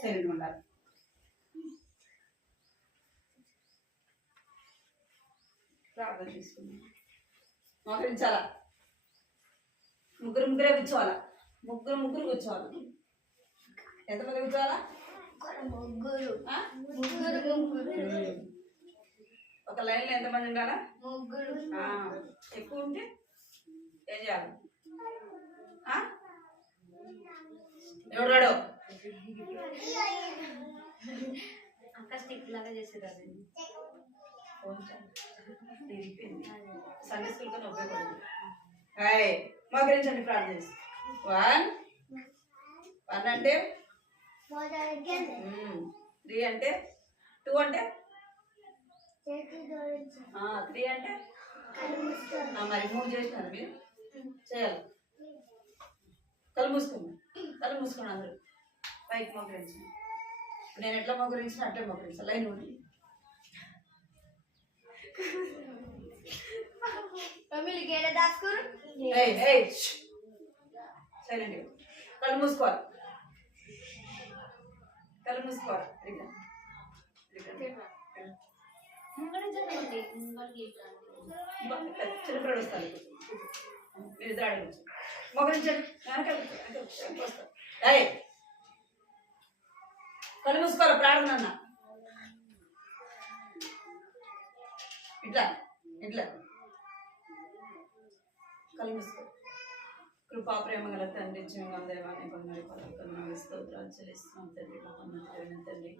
Silent ఉండాలి. ప్రార్థన చేసుకున్నాం. మోకరించాలా? ముగ్గురు ముగ్గురే కూర్చోవాలా? ముగ్గురు కూర్చోవాలి. ఎంతమంది కూర్చోవాలా? ఒక లైన్లో ఎంతమంది ఉండాలా? ఎక్కువ ఉంటే ఏం చేయాలి? ఎవడాడు అక్క స్టిక్ లాగా చేసేదాన్ని సండే స్కూల్ కన్నా ఉపయోగపడుతుంది. మోకరించండి, ప్రార్థన చేసి. 1 అంటే 3 అంటే 2 అంటే 3 అంటే మరి 3 చేసినారు మీరు చేయాలి. కళ్ళు మూసుకోండి అందరూ పైకి మోకరించండి. నేను ఎట్లా మోకరించిన అట్లే మోకరించాలి. లైన్ ఉండి సైలెంట్. కళ్ళు మూసుకోవాలి. చిన్నపిల్లలు వస్తారు. మీరు ఇద్దరు అడగచ్చు. మోకరించండి. కళ్ళు మూసుకోవాలి. ప్రార్థన అన్న ఇట్లా కళ్ళు మూసుకో. కృపా ప్రేమ గల తండ్రి, జీవంగా దేవాన్ని కొందరు స్తోత్రాలు చెల్లిస్తున్నాం తండ్రి. తండ్రి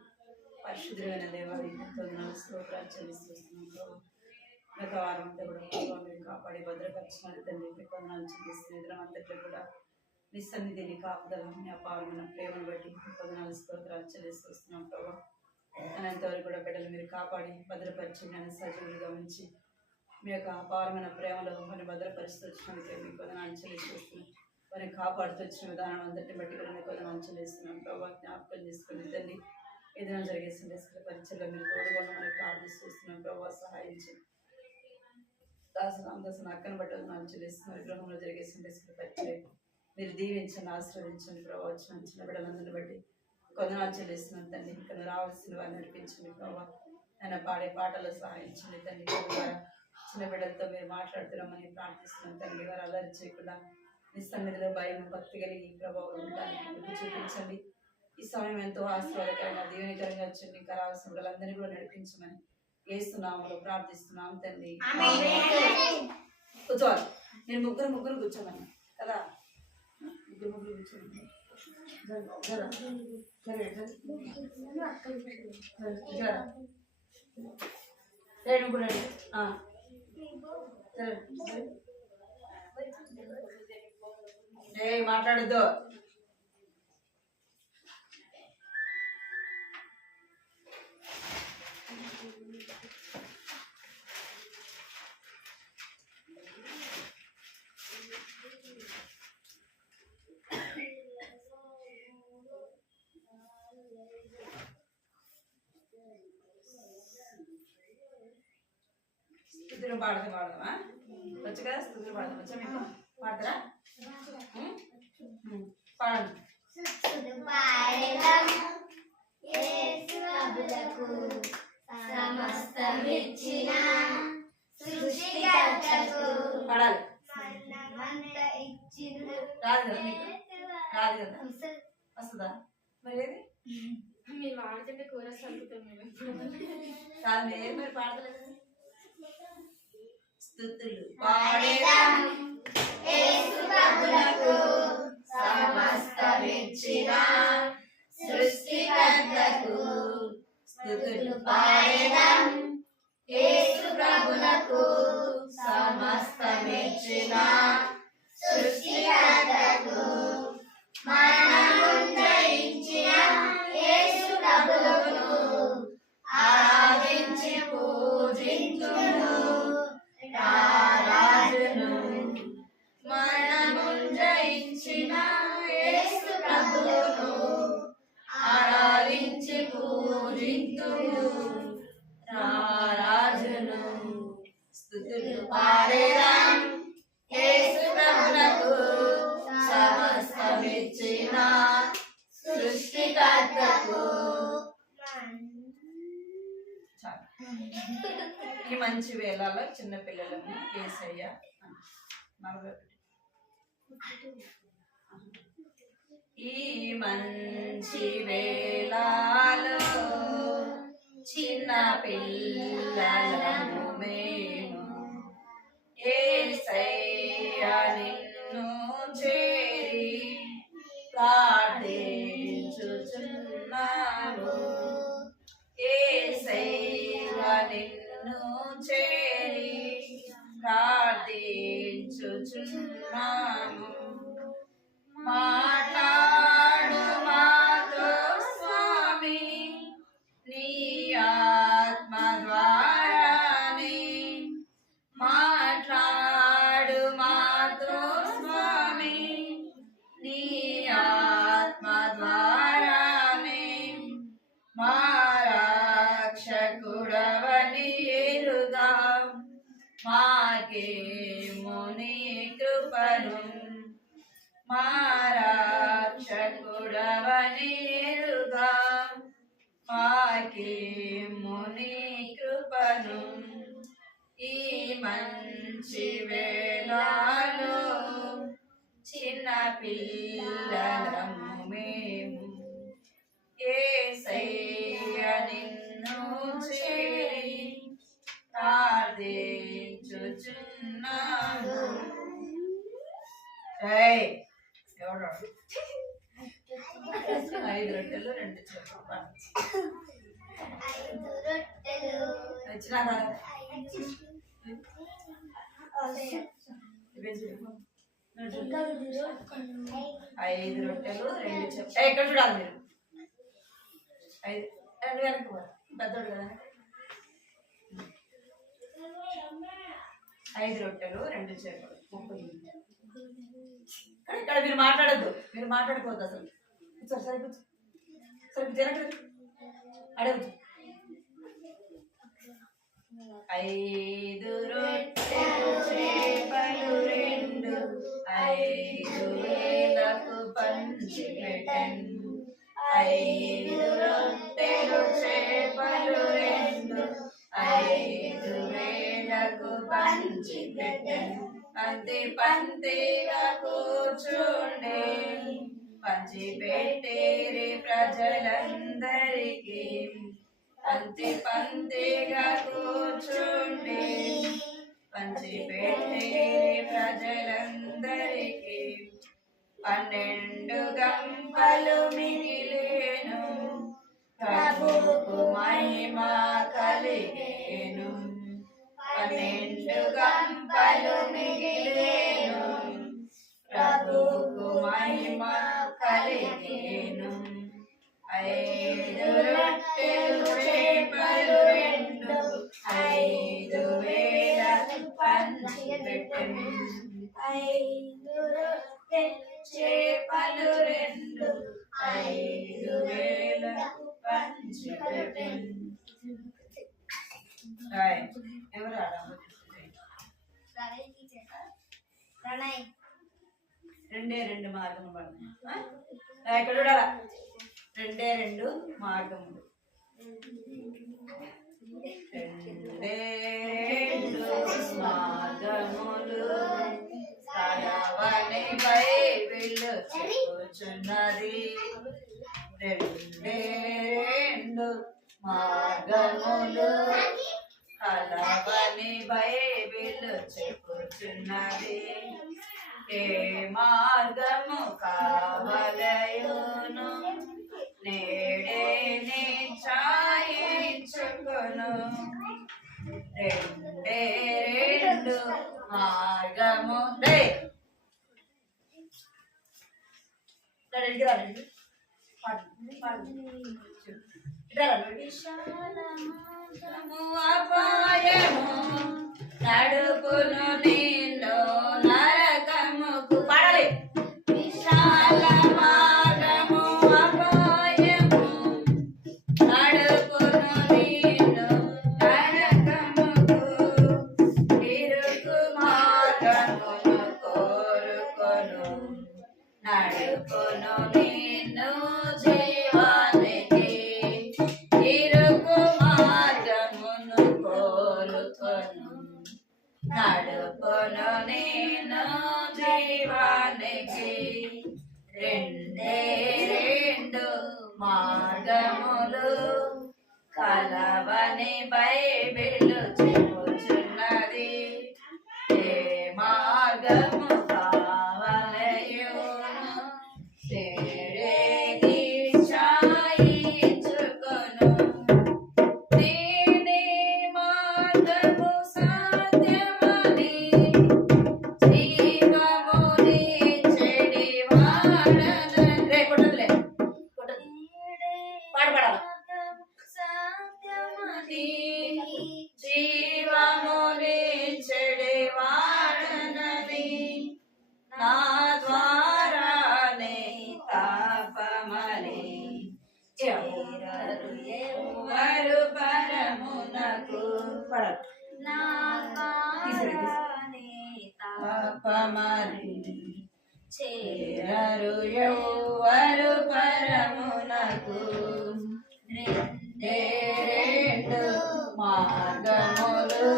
పరిశుద్ధమైన దేవాన్ని కొందరు స్తోత్రాలు చెల్లిస్తున్నాం. గత వారం అంతా కూడా మీరు కాపాడి భద్రపరిచినారు తండ్రి. మీ కొందనాలు చెల్లిస్తున్న ఎదురం అంతట్లో కూడా మీ సన్నిధిని కాపుదల, మీ అపారమైన ప్రేమను బట్టి కొందనాలు స్తోత్రాలు చెల్లిస్తున్నాం ప్రభావ. అనంతవరకు కూడా బిడ్డలు మీరు కాపాడి భద్రపరిచి నన్ను సజీవులుగా ఉంచి మీ యొక్క అపారమైన ప్రేమలో కొన్ని భద్రపరుస్తూ వచ్చినందుకే మీ కొందనాలు చెల్లిస్తున్నాం. వారిని కాపాడుతూ వచ్చిన విధానం అంతటిని బట్టి కూడా మీ కొందనాలు చెల్లిస్తున్నాం ప్రభావ. జ్ఞాపకం చేసుకుని తండ్రి ఏదైనా జరిగే సందేశాల పరిచయలో మీరు తోడుగా మనకి ప్రార్థిస్తున్నాం ప్రభావ. సహాయించి దాసన అక్కను బట్టి వందనాలు చెల్లిస్తున్నాం. గృహంలో జరిగే సందేశాల పరిచయం మీరు దీవించండి, ఆశీర్వదించండి ప్రభావ. వచ్చిన చిన్న బిడ్డలందరిని బట్టి కొందనాలు చెల్లిస్తున్నాం తండ్రి. ఇక్కడ రావాల్సిన వారిని నడిపించండి ప్రభావ. ఆయన పాడే పాటలు సహాయించండి తండ్రి. చిన్న బిడ్డలతో మీరు మాట్లాడుతున్నామని ప్రార్థిస్తున్నాం తండ్రి. వారు అల్లరి చేయకుండా మీ సన్నిధిలో భయం భక్తి కలిగి ప్రభావం ఉండడానికి చూపించండి. ఈ సమయం ఎంతో ఆశీర్వాదకరంగా దీవెనకరంగా వచ్చింది. ఇంకా రావాల్సిన బిడ్డలందరినీ కూడా నడిపించమని యేసునామములో ప్రార్థిస్తున్నాం తండ్రి. కూర్చోవాలి. నేను ముగ్గురు కూర్చోమని కదా. ముగ్గురు కూర్చోండి. మాట్లాడద్దు. స్థుతులు పాడదామా? వచ్చు కదా, స్థుతులు పాడదాం. వచ్చా మీకు? పాడతారా? పాడండి. పాడాలి. రాదు కదా మీకు? రాదు కదా? వస్తుందా మరి? ఏది మీరు పాడుతుంటే కోరస్ అనుకుంటాం మేము. కాదు, ఏది మరి పాడతలేదు. స్తుతులు పాడేదాం యేసు ప్రభువునకు, సమస్తమిచ్చిన సృష్టికర్తకు. స్తుతులు పాడేదాం యేసు ప్రభువునకు, సమస్తమిచ్చిన సృష్టికర్తకు. మరణమును జయించిన యేసు ప్రభువును ఆరాధించి పూజించుము. రారాజును మరణమును జయించిన యేసు ప్రభువును ఆరాధించి పూజింతుము. రారాజును. స్తుతులు పాడేదాం మంచి వేళలో చిన్న పిల్లలను యేసయ్య 41. ఈ మంచి వేళలో చిన్న పిల్లలను మేము యేసయ్య నిన్ను చేరి ప్రార్థించుచున్నాము. యేసయ్య నిన్ను చేరి ప్రార్థించుచున్నాము. మాట్లాడు మాతో స్వామి నీ ఆత్మ ద్వారానే. మాట్లాడు మాతో స్వామి నీ ఆత్మ ద్వారానే. మా రక్షకుడవని ఎరుగా మాకేమో నీ కృపను. మా రక్షకుడవని ఎరుగా మాకేమో నీ కృపను. ఈ మంచి వేళలో చిన్న పిల్లలము మేము యేసయ్య నిన్ను చేరి ప్రార్థించుచున్నాము. ఎవరు 5 రొట్టెలు 2 చేపలు వచ్చినా 5 రొట్టెలు 2 చేపలు. ఎక్కడ చూడాలి మీరు? 5 వెనక్కి పెద్దోడు కదా. 5 రొట్టెలు 2 చేపలు 30. ఇక్కడ మీరు మాట్లాడద్దు, మీరు మాట్లాడుకోవద్దు అసలు. కూర్చోరు, సరే కూర్చో, సరే కూర్చో, అడగచ్చు. 5 రొట్టెలు చేపలు 2 5,000కు పంచిపెట్టెను. 5 రొట్టెలు చేపలు 2 5,000కు పంచిపెట్టెను. పంతిగా కూర్చుండే పంచిపెట్టేరే ప్రజలందరికీ. పంతిగా కూర్చుండే పంచిపెట్టేరే ప్రజలందరికీ. 12 గంపలు మిగిలేను, ప్రభువుకు మహిమ కలిగేను. 12 గంపలు మిగిలేను, ప్రభువుకు మహిమ కలిగేను. 5 రొట్టెలు చేపలు 2 5,000కు పంచిపెట్టెను. 5 రొట్టెలు చేపలు 2 5,000కు పంచిపెట్టెను. ఎవరు రెండే 2 మార్గము పడుతుంది. ఎక్కడ చూడాలా? 2 మార్గములు. 2 మార్గములు చదవని బైబిల్ చెప్పుచున్నది. 2 మార్గములు చదవని బైబిల్ చెప్పుచున్నది. ఏ మార్గము కావలయును నేడే నిశ్చయించుకొను. 2 మార్గము అపాయము నడుపును నిన్ను నరకముకు. పాడాలి. విశాల మార్గము అపాయము నడుపును నిన్ను నరకముకు. ఇరుకు మార్గమును కోరుకొను నడుపును నిన్ను జీవానికి. ఇరుకు మార్గమును కోరుకొను నడుపును నేను జీవానికి రెండే రెండు మార్గములు కలవని బైబిలు చెప్పుచున్నది. ఏ మార్గము కావలయో తేరేది చాయించుకొను. నేనే మార్గము సత్యమని జీవముని చెడివాడన రే కొట్టదులే కొట్టదు పాడపడాల సత్యమని జీవముని చెడివాడనని నా ద్వారానే తాపమని చేరరు ఎవరు పరమునకు తాపమని చేరరు ఎవరు పరమునకు రెండే రెండు మార్గములు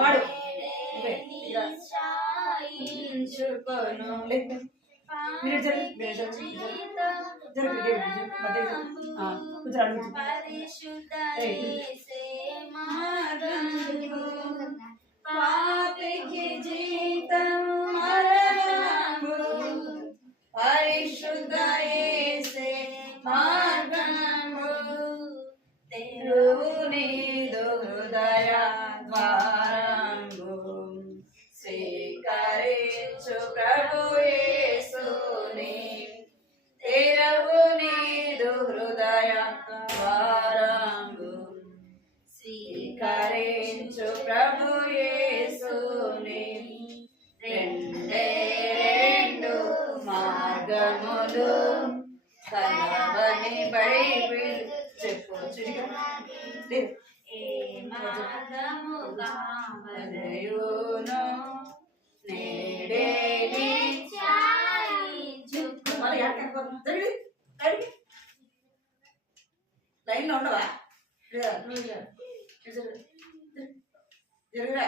వాడు చాయించుకొను. పాపికి జీతం మరణము పరిశుద్ధ యేసే మార్గము తెరువునిదు హృదయ ద్వారము స్వీకరించు ప్రభు యేసుని తెరువునిదు హృదయ ద్వారము స్వీకరించు ప్రభు యేసుని రెండే రెండు మార్గములు కలవని బైబిల్ చెప్పుచును. ఏ మార్గము కావలయును నేడే లైన్లో ఉండవా జరుగురా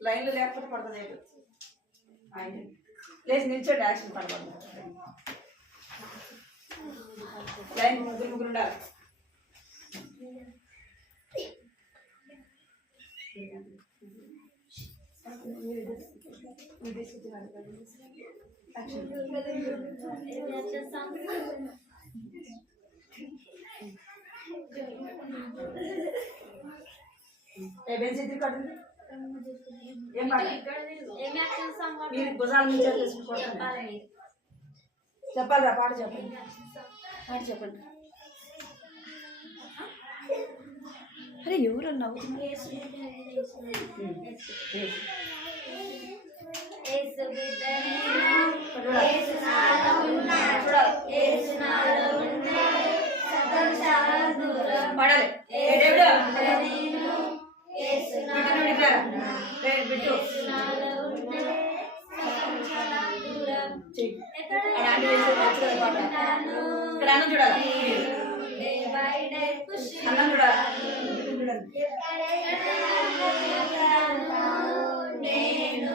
లైన్లో లేకపోతే పడుతుంది లేచి నిల్చోండి యాక్షన్ పడబడుతుంది లైన్ ముగ్గురు ముగ్గురు ఉండాలి ఏం పాట మీరు భుజాల నుంచి చెప్పాలిరా పాట చెప్పండి పాట చెప్పండి. అరే ఎవరు నవ్వుతున్నారు? పాడాలి బిట్టు ఇక్కడ అన్నం చూడాలి అన్నం చూడాలి నేను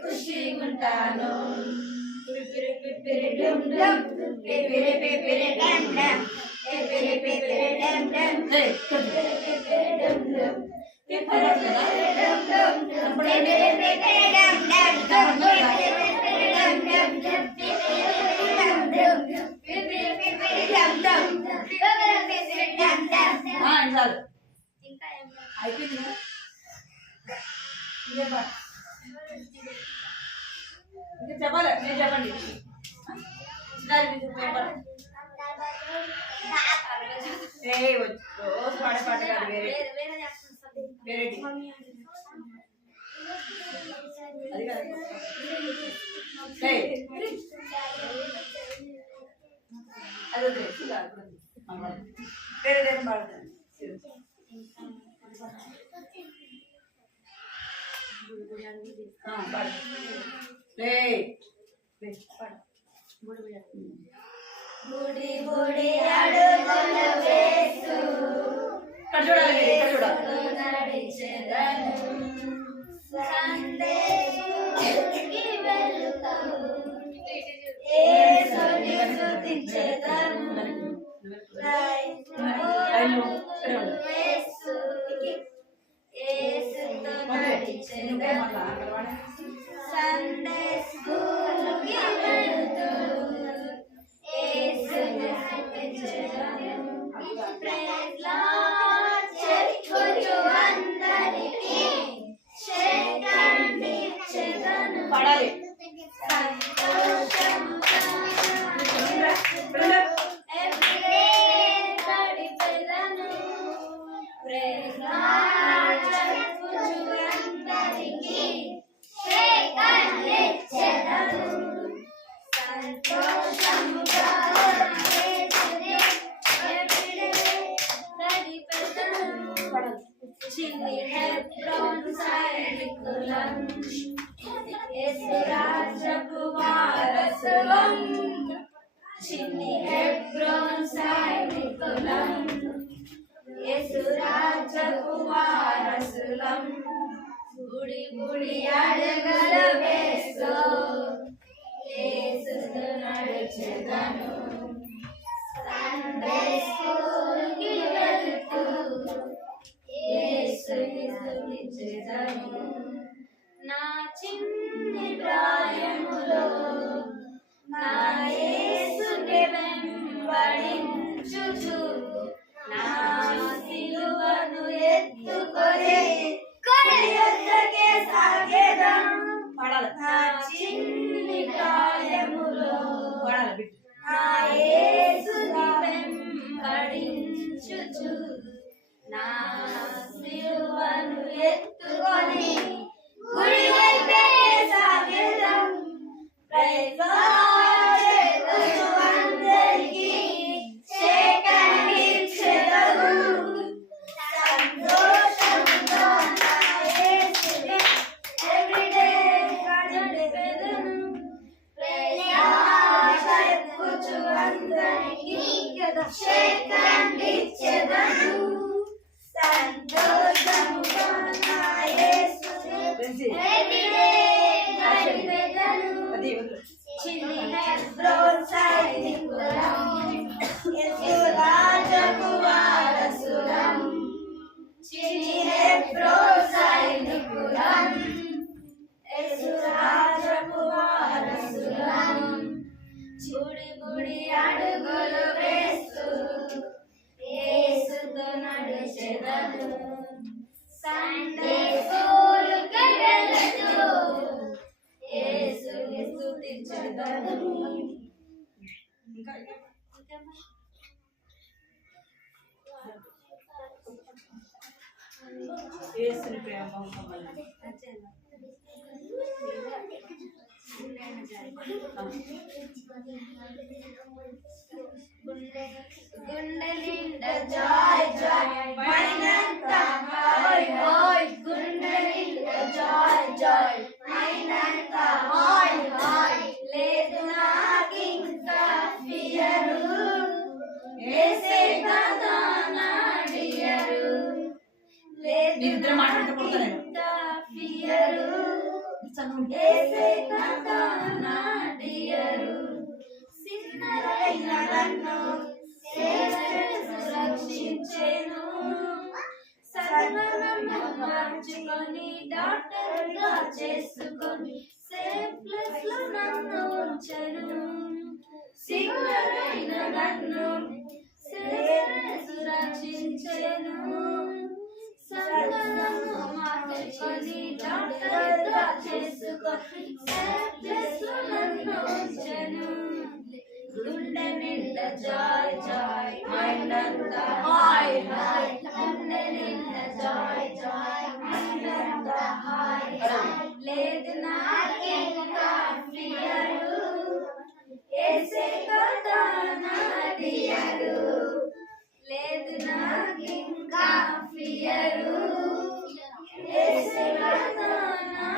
ఖుషి ఉంటాను అయిపోయింది ఇంకా చెప్పాలి మీరు చెప్పండి రోజు పాడే పాట కాదు వేరే వేరేటి అది కాదు అది వద్దు వేరే పాడుతుంది పాడు. లే లే, పాడు. బుడి బుడి అడుగులు వేస్తూ ఇక్కడ చూడాలి, ఇక్కడ చూడాలి. నడిచెదను సందేశునికి వెళుతూ యేసుని స్తుతించెదను యేసుతో నడిచెదను సండే స్కూలుకి వెళుతూ యేసుని స్తుతించెదను ప్రైజ్ లార్డ్ చెప్పుచు అందరికీ షేకండి చెదను పాడాలి. సంతోషముగా ఎవ్రీడే గడిపెదను ప్రైజ్ లార్డ్ చెప్పుచు అందరికీ షేకండి చెదను సంతోషముగా చిన్ని హెబ్రోను సైనికులం యేసు రాజ్యపు వారసులం చిన్ని హెబ్రోను సైనికులం యేసు రాజ్యపు వారసులం బుడి బుడి అడుగులు వేస్తూ యేసుతో నడిచెదను సండే స్కూల్కి వెళుతూ యేసుని స్తుతించెదను నా చిన్ని ప్రాయములో నా యేసుని వెంబడించుచు నా సిలువను ఎత్తుకొని కొరి యొద్దకే సాగెదను నా చిన్ని ప్రాయములో పాడాలి. నా యేసుని వెంబడించుచు నా సిలువను ఎత్తుకొని గుడి వైపే సాగెదం ప్రైజ్ లార్డ్ చెప్పుచు అందరికీ షేకండి చెదను సంతోషముగా నా యేసుని ఎవ్రీడే గడిపెదను ప్రైజ్ లార్డ్ చెప్పుచు అందరికీ షేకండి చెదను సంతోషముగా నా యేసుని ఎవ్రీడే గడిపెదను చిన్ని హెబ్రోను సైనికులం యేసు రాజ్యపు వారసులం చిన్ని హెబ్రోను సైనికులం యేసు రాజ్యపు వారసులం బుడి బుడి అడుగులు వేస్తూ యేసుతో నడిచెదను సండే స్కూలుకి వెళుతూ యేసుని స్తుతించెదను యేసుని ప్రేమ మమ్మల్ని గుండె నిండా జాయ్ జాయ్ మైనంత హాయ్ హాయ్ గుండె నిండా జాయ్ జాయ్ మైనంత హాయ్ హాయ్ లేదు నాకింకా ఫియరు యేసే కదా నా డియరు లేదు ఇద్దరు మాట్లాడుతూ కొడతాను. నాకింకా ఫియరు యేసే కదా నా డియరు సిన్నరైన నన్ను రక్షించెను సర్వనన్ను మార్చుకొని డాక్టర్గా చేసుకొని సేఫ్ ప్లేస్ లో నన్ను ఉంచెను సిన్నరైన నన్ను రక్షించెను సర్వనన్ను మార్చుకొని డాక్టర్గా చేసుకొని సేఫ్ ప్లేస్ లో నన్ను ఉంచెను గుండె నిండా జాయ్ జాయ్ మైండంత హాయ్ హాయ్ గుండె నిండా జాయ్ జాయ్ మైండంత హాయ్ హాయ్ లేదు నాకింకా ఫియరు యేసే కదా నా డియరు లేదు నాకింకా ఫియరు యేసే కదా నా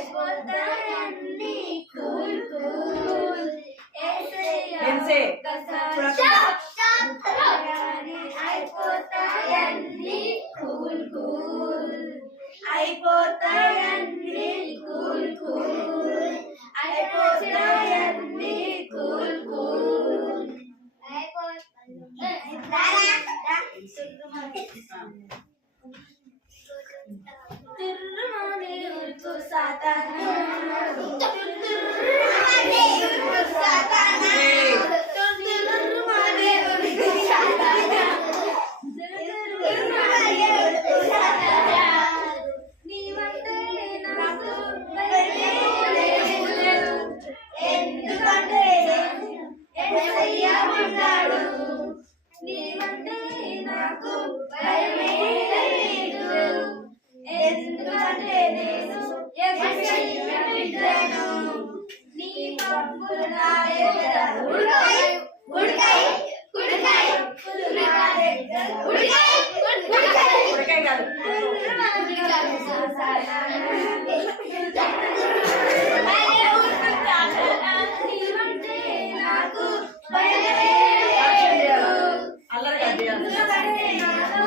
అయిపోతాయన్నీ కూల్ కూల్ బెన్సే. అయిపోతాయన్నీ కూల్ కూల్ అయిపోతాయన్నీ కూల్ కూల్ అయిపోతాయన్నీ కూల్ కూల్ తిర్రుమని ఉరుకు సాతానా తిర్రుమని ఉరుకు సాతానా తిర్రుమని ఉరుకు సాతానా తిర్రుమని ఉరుకు సాతానా నీవంటే నాకు భయమే లేదు ఎందుకంటే యేసయ్య ఉన్నాడు నీవంటే నాకు భయమే లేదు ఎందుకంటే నేను యేసయ్య బిడ్డను నీ పంపులు నా దగ్గర ఉడకాయి ఉడకాయి ఉడకాయి నా దగ్గర ఉడకాయి ఉడకాయి ఉడకాయ కాదు. నీవంటే నాకు భయమే అల్లరి కాదు చేయాలి. ఎందుకంటే నాకు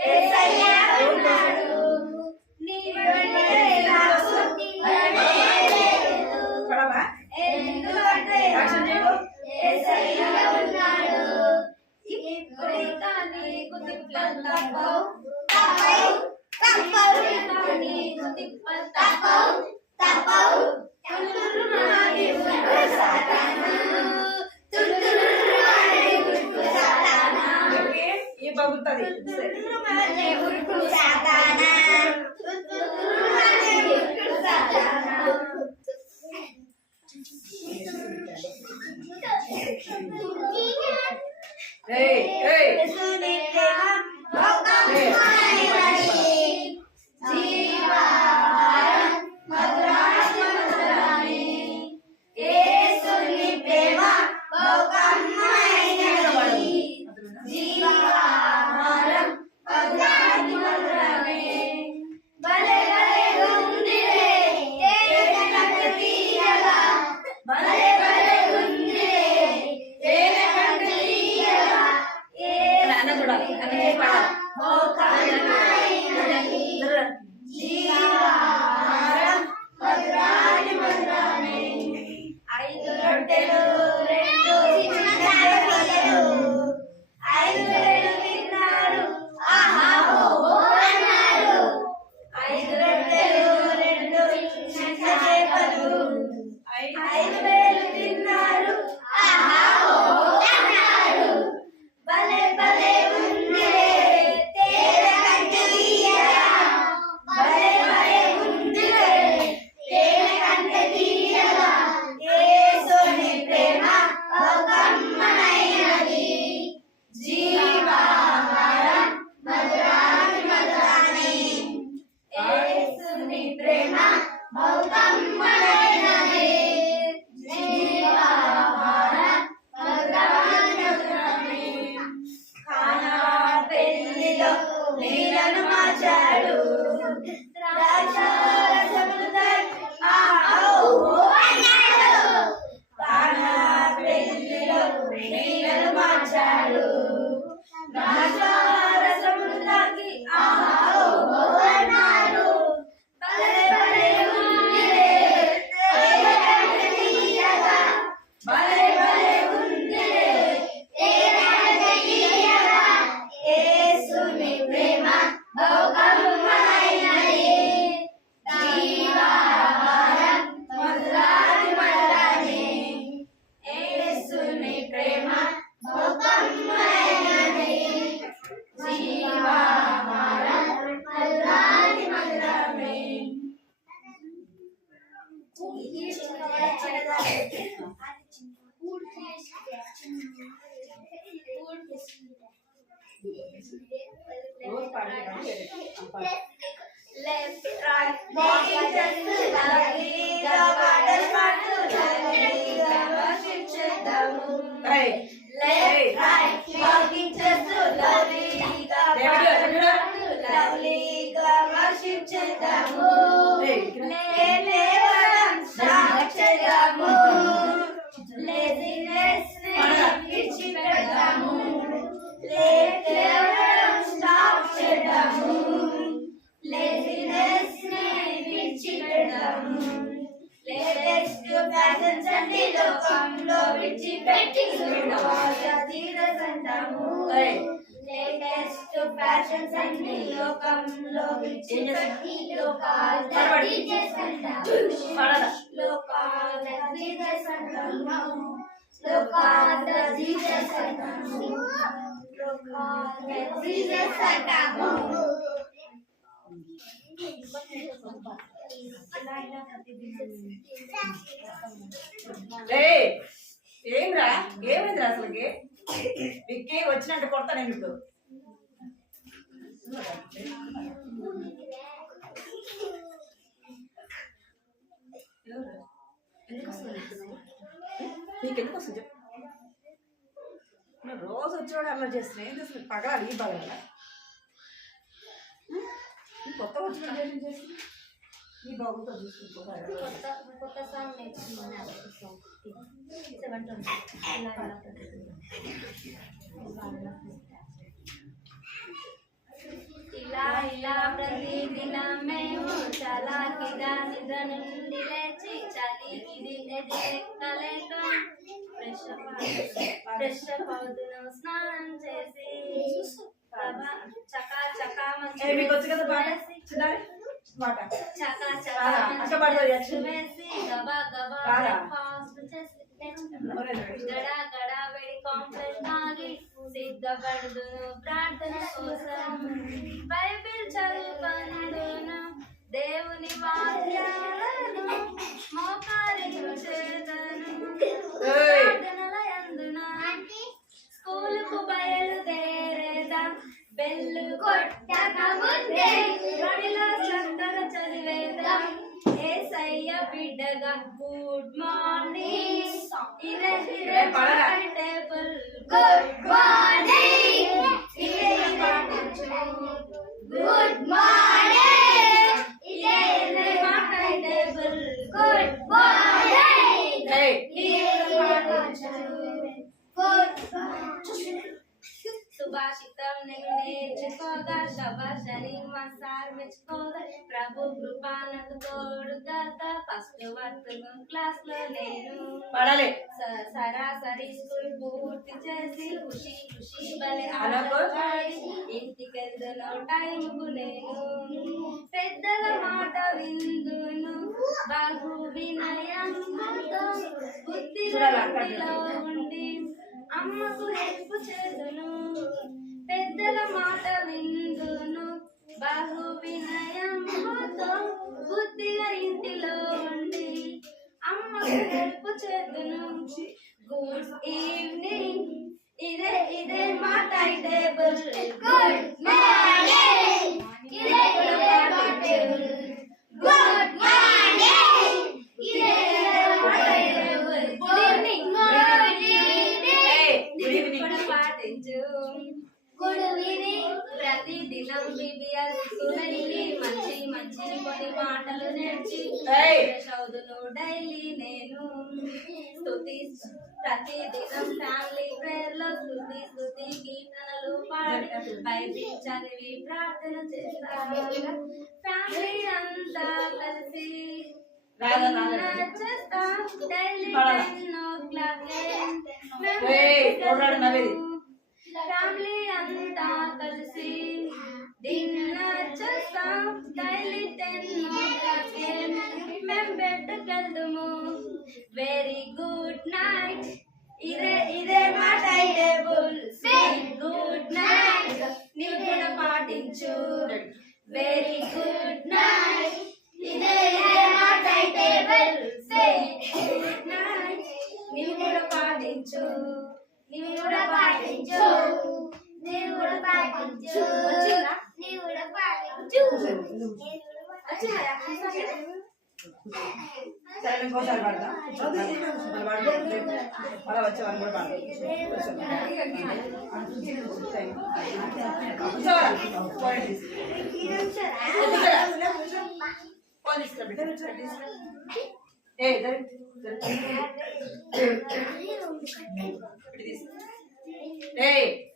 యేసయ్య ఉన్నాడు నీవంటే నాకు భయమే లేదు పడవా? ఎందుకంటే యాక్షన్ చేయకు. యేసయ్య ఉన్నాడు ఇప్పుడిక నీకు తిప్పలు తప్పవు తప్పవు తప్పవు నీకు తిప్పలు తప్పవు తప్పవు తుంతురుమని ఉరుకు సాతానా తుంతురుమని ఉరుకు సాతానా ఈ పగులుతుంది. తుంతురుమని ఉరుకు సాతానా తుంతురుమని ఉరుకు సాతానా ఏయ్ ఏయ్ యేసుని ప్రేమ లోకమైనది జీవాహారం మధురాతి మధురాని యేసుని ప్రేమ లోకమైనది జీవాహారం మధురాతి మధురాని భలే భలే ఉందిరే తేనె కంటే తీయగా భలే భలే ఉందిరే తేనె కంటే తీయగా అన్న చూడాలి. అన్న చేసి పాడాలి. లోకమైనది జీవాహారం మధురాని మధురాని 5 రొట్టెలు 2 చిన్న చేపలు 5 వేలు తిన్నారు ఆహా ఓహో అన్నారు 5 రొట్టెలు 2 చిన్న చేపలు 5 వేలు తిన్నారు ఆహా ఓహో అన్నారు భలే భలే ఉందిరే తేనె కంటే తీయగా భలే భలే ఉందిరే తేనె కంటే తీయగా యేసుని ప్రేమ లోకమైనది జీవాహారం మధురాని మధురాని యేసుని ప్రేమ లోకమైనది జీవాహారం మధురాని మధురాని కానా పెళ్లిలో నీళ్ళను మార్చాడు ద్రాక్షారసమును తాగి ఆహా ఓహో అన్నాడు కానా పెళ్లిలో నీళ్ళను మార్చాడు ద్రాక్షారసమును తాగి ఆహా ఓహో అన్నాడు భలే భలే ఉందిరే తేనె కంటే తీయగా భలే భలే ఉందిరే తేనె కంటే తీయగా యేసుని ప్రేమ లోకమైనది జీవాహారం మధురాని మధురాని యేసుని ప్రేమ లోకమైనది జీవాహారం మధురాని మధురాని రోజు పాడాలి. Left, right, walking just lovelyగా పాటలు పాడుతూ lovelyగా worship చేద్దాము. ఏయ్ Left, right, walking just lovelyగా పాటలు పాడుతూ lovelyగా worship చేద్దాము. ఏయ్ లే లే లేటెస్ట్ ఫ్యాషన్స్ అన్ని లోకంలో విడిచిపెట్టి అంటాము. లేటెస్ట్ ఫ్యాషన్స్ అన్ని లోకంలో విడిచిపెట్టి లోకాలని అంటాము. ఏమిరా ఏమైందిరా అసలుకి విక్కి వచ్చినట్టు కొడతా నేను ఇప్పుడు నీకెందుకు వస్తుంది చెప్పు. రోజు వచ్చేవాడు అలా చేస్తున్నాయి ఏంటి అసలు పగలాలి ఈ పగల కొత్త వచ్చిన చేస్తుంది ఈ బాగుతో చూసుకుంటూ కొత్త సాంగ్ నేర్చుకున్నాను. ఇలా ఇలా ప్రతిదినం మేము చలాకిగా నిద్ర నుండి లేచి చలికి ఎక్కలేక ఫ్రెష్ అప్ అవుతున్నాం స్నానం చేసి చకా చకా వేసి గబా గబా ఫాస్ట్ చేసి గడా గడా వెడి కాంప్లెక్స్ ఆగి సిద్ధపడుదును ప్రార్థన కోసం బైబిల్ చదువుకుందును దేవుని వాక్యాలను మోకరించేదను ప్రార్థనలయందున స్కూలుకు బయలుదేరేదా బెల్లు కొట్టక ముందే బడిలో చక్కగా చదివేదా ఏసయ్య బిడ్డగా గుడ్ మార్నింగ్ ఇదే table good morning good morning ఇదే టేబుల్ గుడ్ మార్నింగ్ సుభాషితం నేను నేర్చుకోగా శబాషని మా సార్ మెచ్చుకోగా ప్రభు కృపానకు తోడుగా ఫస్ట్ వర్తను క్లాస్ లో నేను సరాసరి స్కూల్ పూర్తి చేసి ఖుషి ఖుషి బలే ఆడి ఇంటికెళ్దును టైంకు నేను పెద్దల మాట విందును బాగు వినయంతో బుద్ధిలో ఉండి అమ్మకు హెల్ప్ చేదును పెద్దల మాట విందును బహు వినయంతో బుద్ధిగా ఇంటిలో ఉండి అమ్మకు హెల్ప్ చేదును గుడ్ ఈవినింగ్ ఇదే మా టైం టేబుల్ గుడ్ మార్నింగ్ ఇదే మా టేబుల్ గుడ్ మార్నింగ్ ఇదే మా టేబుల్ గుడ్ ఈవినింగ్ పాటించు గుడ్ ఈవినింగ్ ప్రతిదినం బిబిఎస్ సునైలి మంచి మంచి కొన్ని మాటలు నేర్చి చదువును డైలీ నేను స్తుతి ప్రతిదినం ఫ్యామిలీ ప్రేయర్ లో స్తుతి కీర్తనలు పాడి బైబిల్ చదివి ప్రార్థన చేస్తాను ఫ్యామిలీ అంతా కలిసి చేస్తాం డైలీ 10 o'clock ఫ్యామిలీ అంతా కలిసి డిన్నర్ చేస్తాం డైలీ 10 o'clock మేము బెడ్కెళ్దాము వెరీ గుడ్ నైట్ ఇదే మా టైం టేబుల్ గుడ్ నైట్ నీవు కూడా పాటించు వెరీ గుడ్ నైట్ ఇదే మా టైం టేబుల్ గుడ్ నైట్ నీవు కూడా పాటించు నీవు కూడా పాటించు నీవు కూడా పాటించు నీవు కూడా పాటించు సరే ఇంకోసారి పాడదా అలా వచ్చే వాళ్ళు కూడా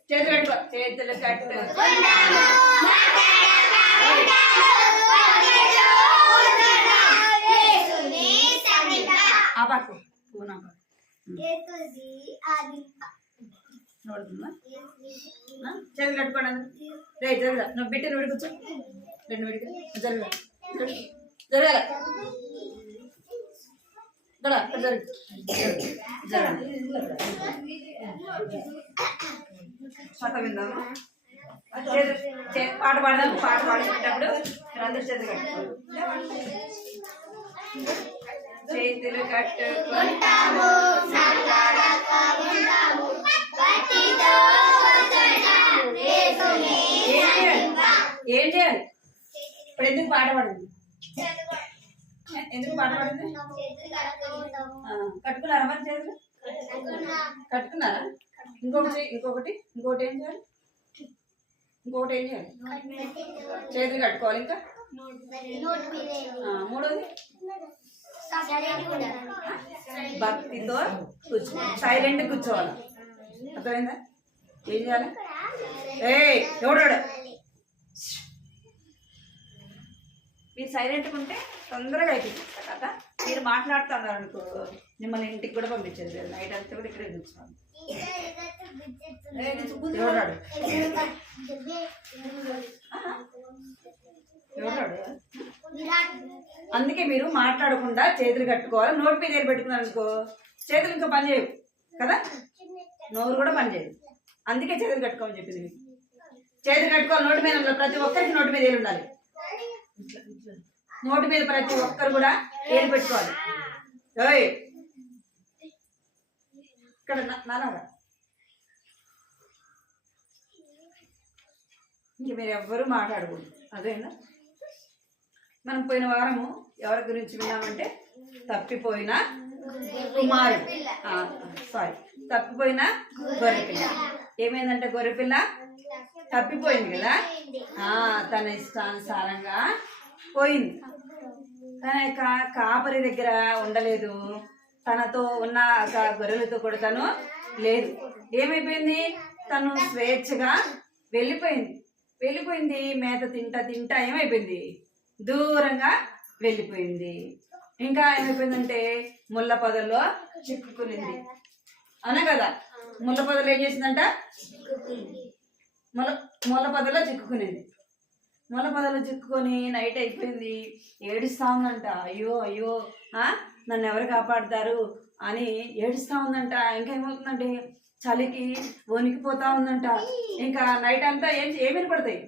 చేతులు పెట్టుకో చేతులు కట్టు పాకు పూనా పాకు ನೋಡುದಮ್ಮ ಜಲ್ದಿ ಕಟ್ಕೊಡ ರೇ ಜಲ್ದ ನಾವು ಬಿಟ್ಟು ನೋಡಿ ಕೂರ್ಚೋ ಬಿಟ್ಟು ನೋಡಿ ಜಲ್ದ ಜಲ್ದ ಜಡ ಜಲ್ದ పాట విందాము పాట పాడదాం పాట పాడుకునేటప్పుడు అందరూ చేతులు కట్టుకోవాలి చేతులు కట్టుకుంటాము ఏం చేయాలి ఇప్పుడు ఎందుకు పాట పాడింది ఎందుకు పాట పాడింది కట్టుకున్నారా మరి చేతులు కట్టుకున్నారా ఇంకొకటి ఏం చేయాలి ఇంకొకటి ఏం చేయాలి చేతులు కట్టుకోవాలి ఇంకా మూడోది భక్తితో సైలెంట్ కూర్చోవాలి అర్థమైందా ఏం చేయాలి ఎవడాడు మీరు సైలెంట్గా ఉంటే తొందరగా అయిపోయింది కదా మీరు మాట్లాడుతున్నారు అనుకో మిమ్మల్ని ఇంటికి కూడా పంపించేది నైట్ అంతా కూడా ఇక్కడే కూర్చోవాలి ఎవడాడు ఎవడాడు అందుకే మీరు మాట్లాడకుండా చేతులు కట్టుకోవాలి నోటి మీద ఏరు పెట్టుకున్నారు అనుకో చేతులు ఇంకా పని చేయవు కదా నోరు కూడా పని చేయదు అందుకే చేతులు కట్టుకోమని చెప్పింది మీకు చేతులు కట్టుకోవాలి నోటి మీద ఉండాలి ప్రతి ఒక్కరికి నోటి మీద ఏలు ఉండాలి నోటి మీద ప్రతి ఒక్కరు కూడా ఏలు పెట్టుకోవాలి ఇక్కడ నాలాగా ఇంక మీరు ఎవ్వరూ మాట్లాడకూడదు అదేనా మనం పోయిన వారము ఎవరి గురించి విన్నామంటే తప్పిపోయిన కుమారుడు తప్పిపోయిన గొర్రెపిల్ల ఏమైందంటే గొర్రెపిల్ల తప్పిపోయింది కదా తన ఇష్టానుసారంగా పోయింది తన కాపరి దగ్గర ఉండలేదు తనతో ఉన్న గొర్రెలతో కూడా తను లేదు ఏమైపోయింది తను స్వేచ్ఛగా వెళ్ళిపోయింది మేత తింటా ఏమైపోయింది దూరంగా వెళ్ళిపోయింది ఇంకా ఏమైపోయిందంటే ముళ్ళ పొదల్లో చిక్కుకునింది అవునా కదా ముళ్ళ పొదలు ఏం చేసిందంట ముళ్ళ పొదలో చిక్కుకునింది ముళ్ళ పొదలో చిక్కుకొని నైట్ అయిపోయింది ఏడుస్తా ఉందంట అయ్యో నన్ను ఎవరు కాపాడుతారు అని ఏడుస్తా ఉందంట ఇంకా ఏమవుతుందంటే చలికి వణికిపోతా ఉందంట ఇంకా నైట్ అంతా ఏమేమి పడతాయి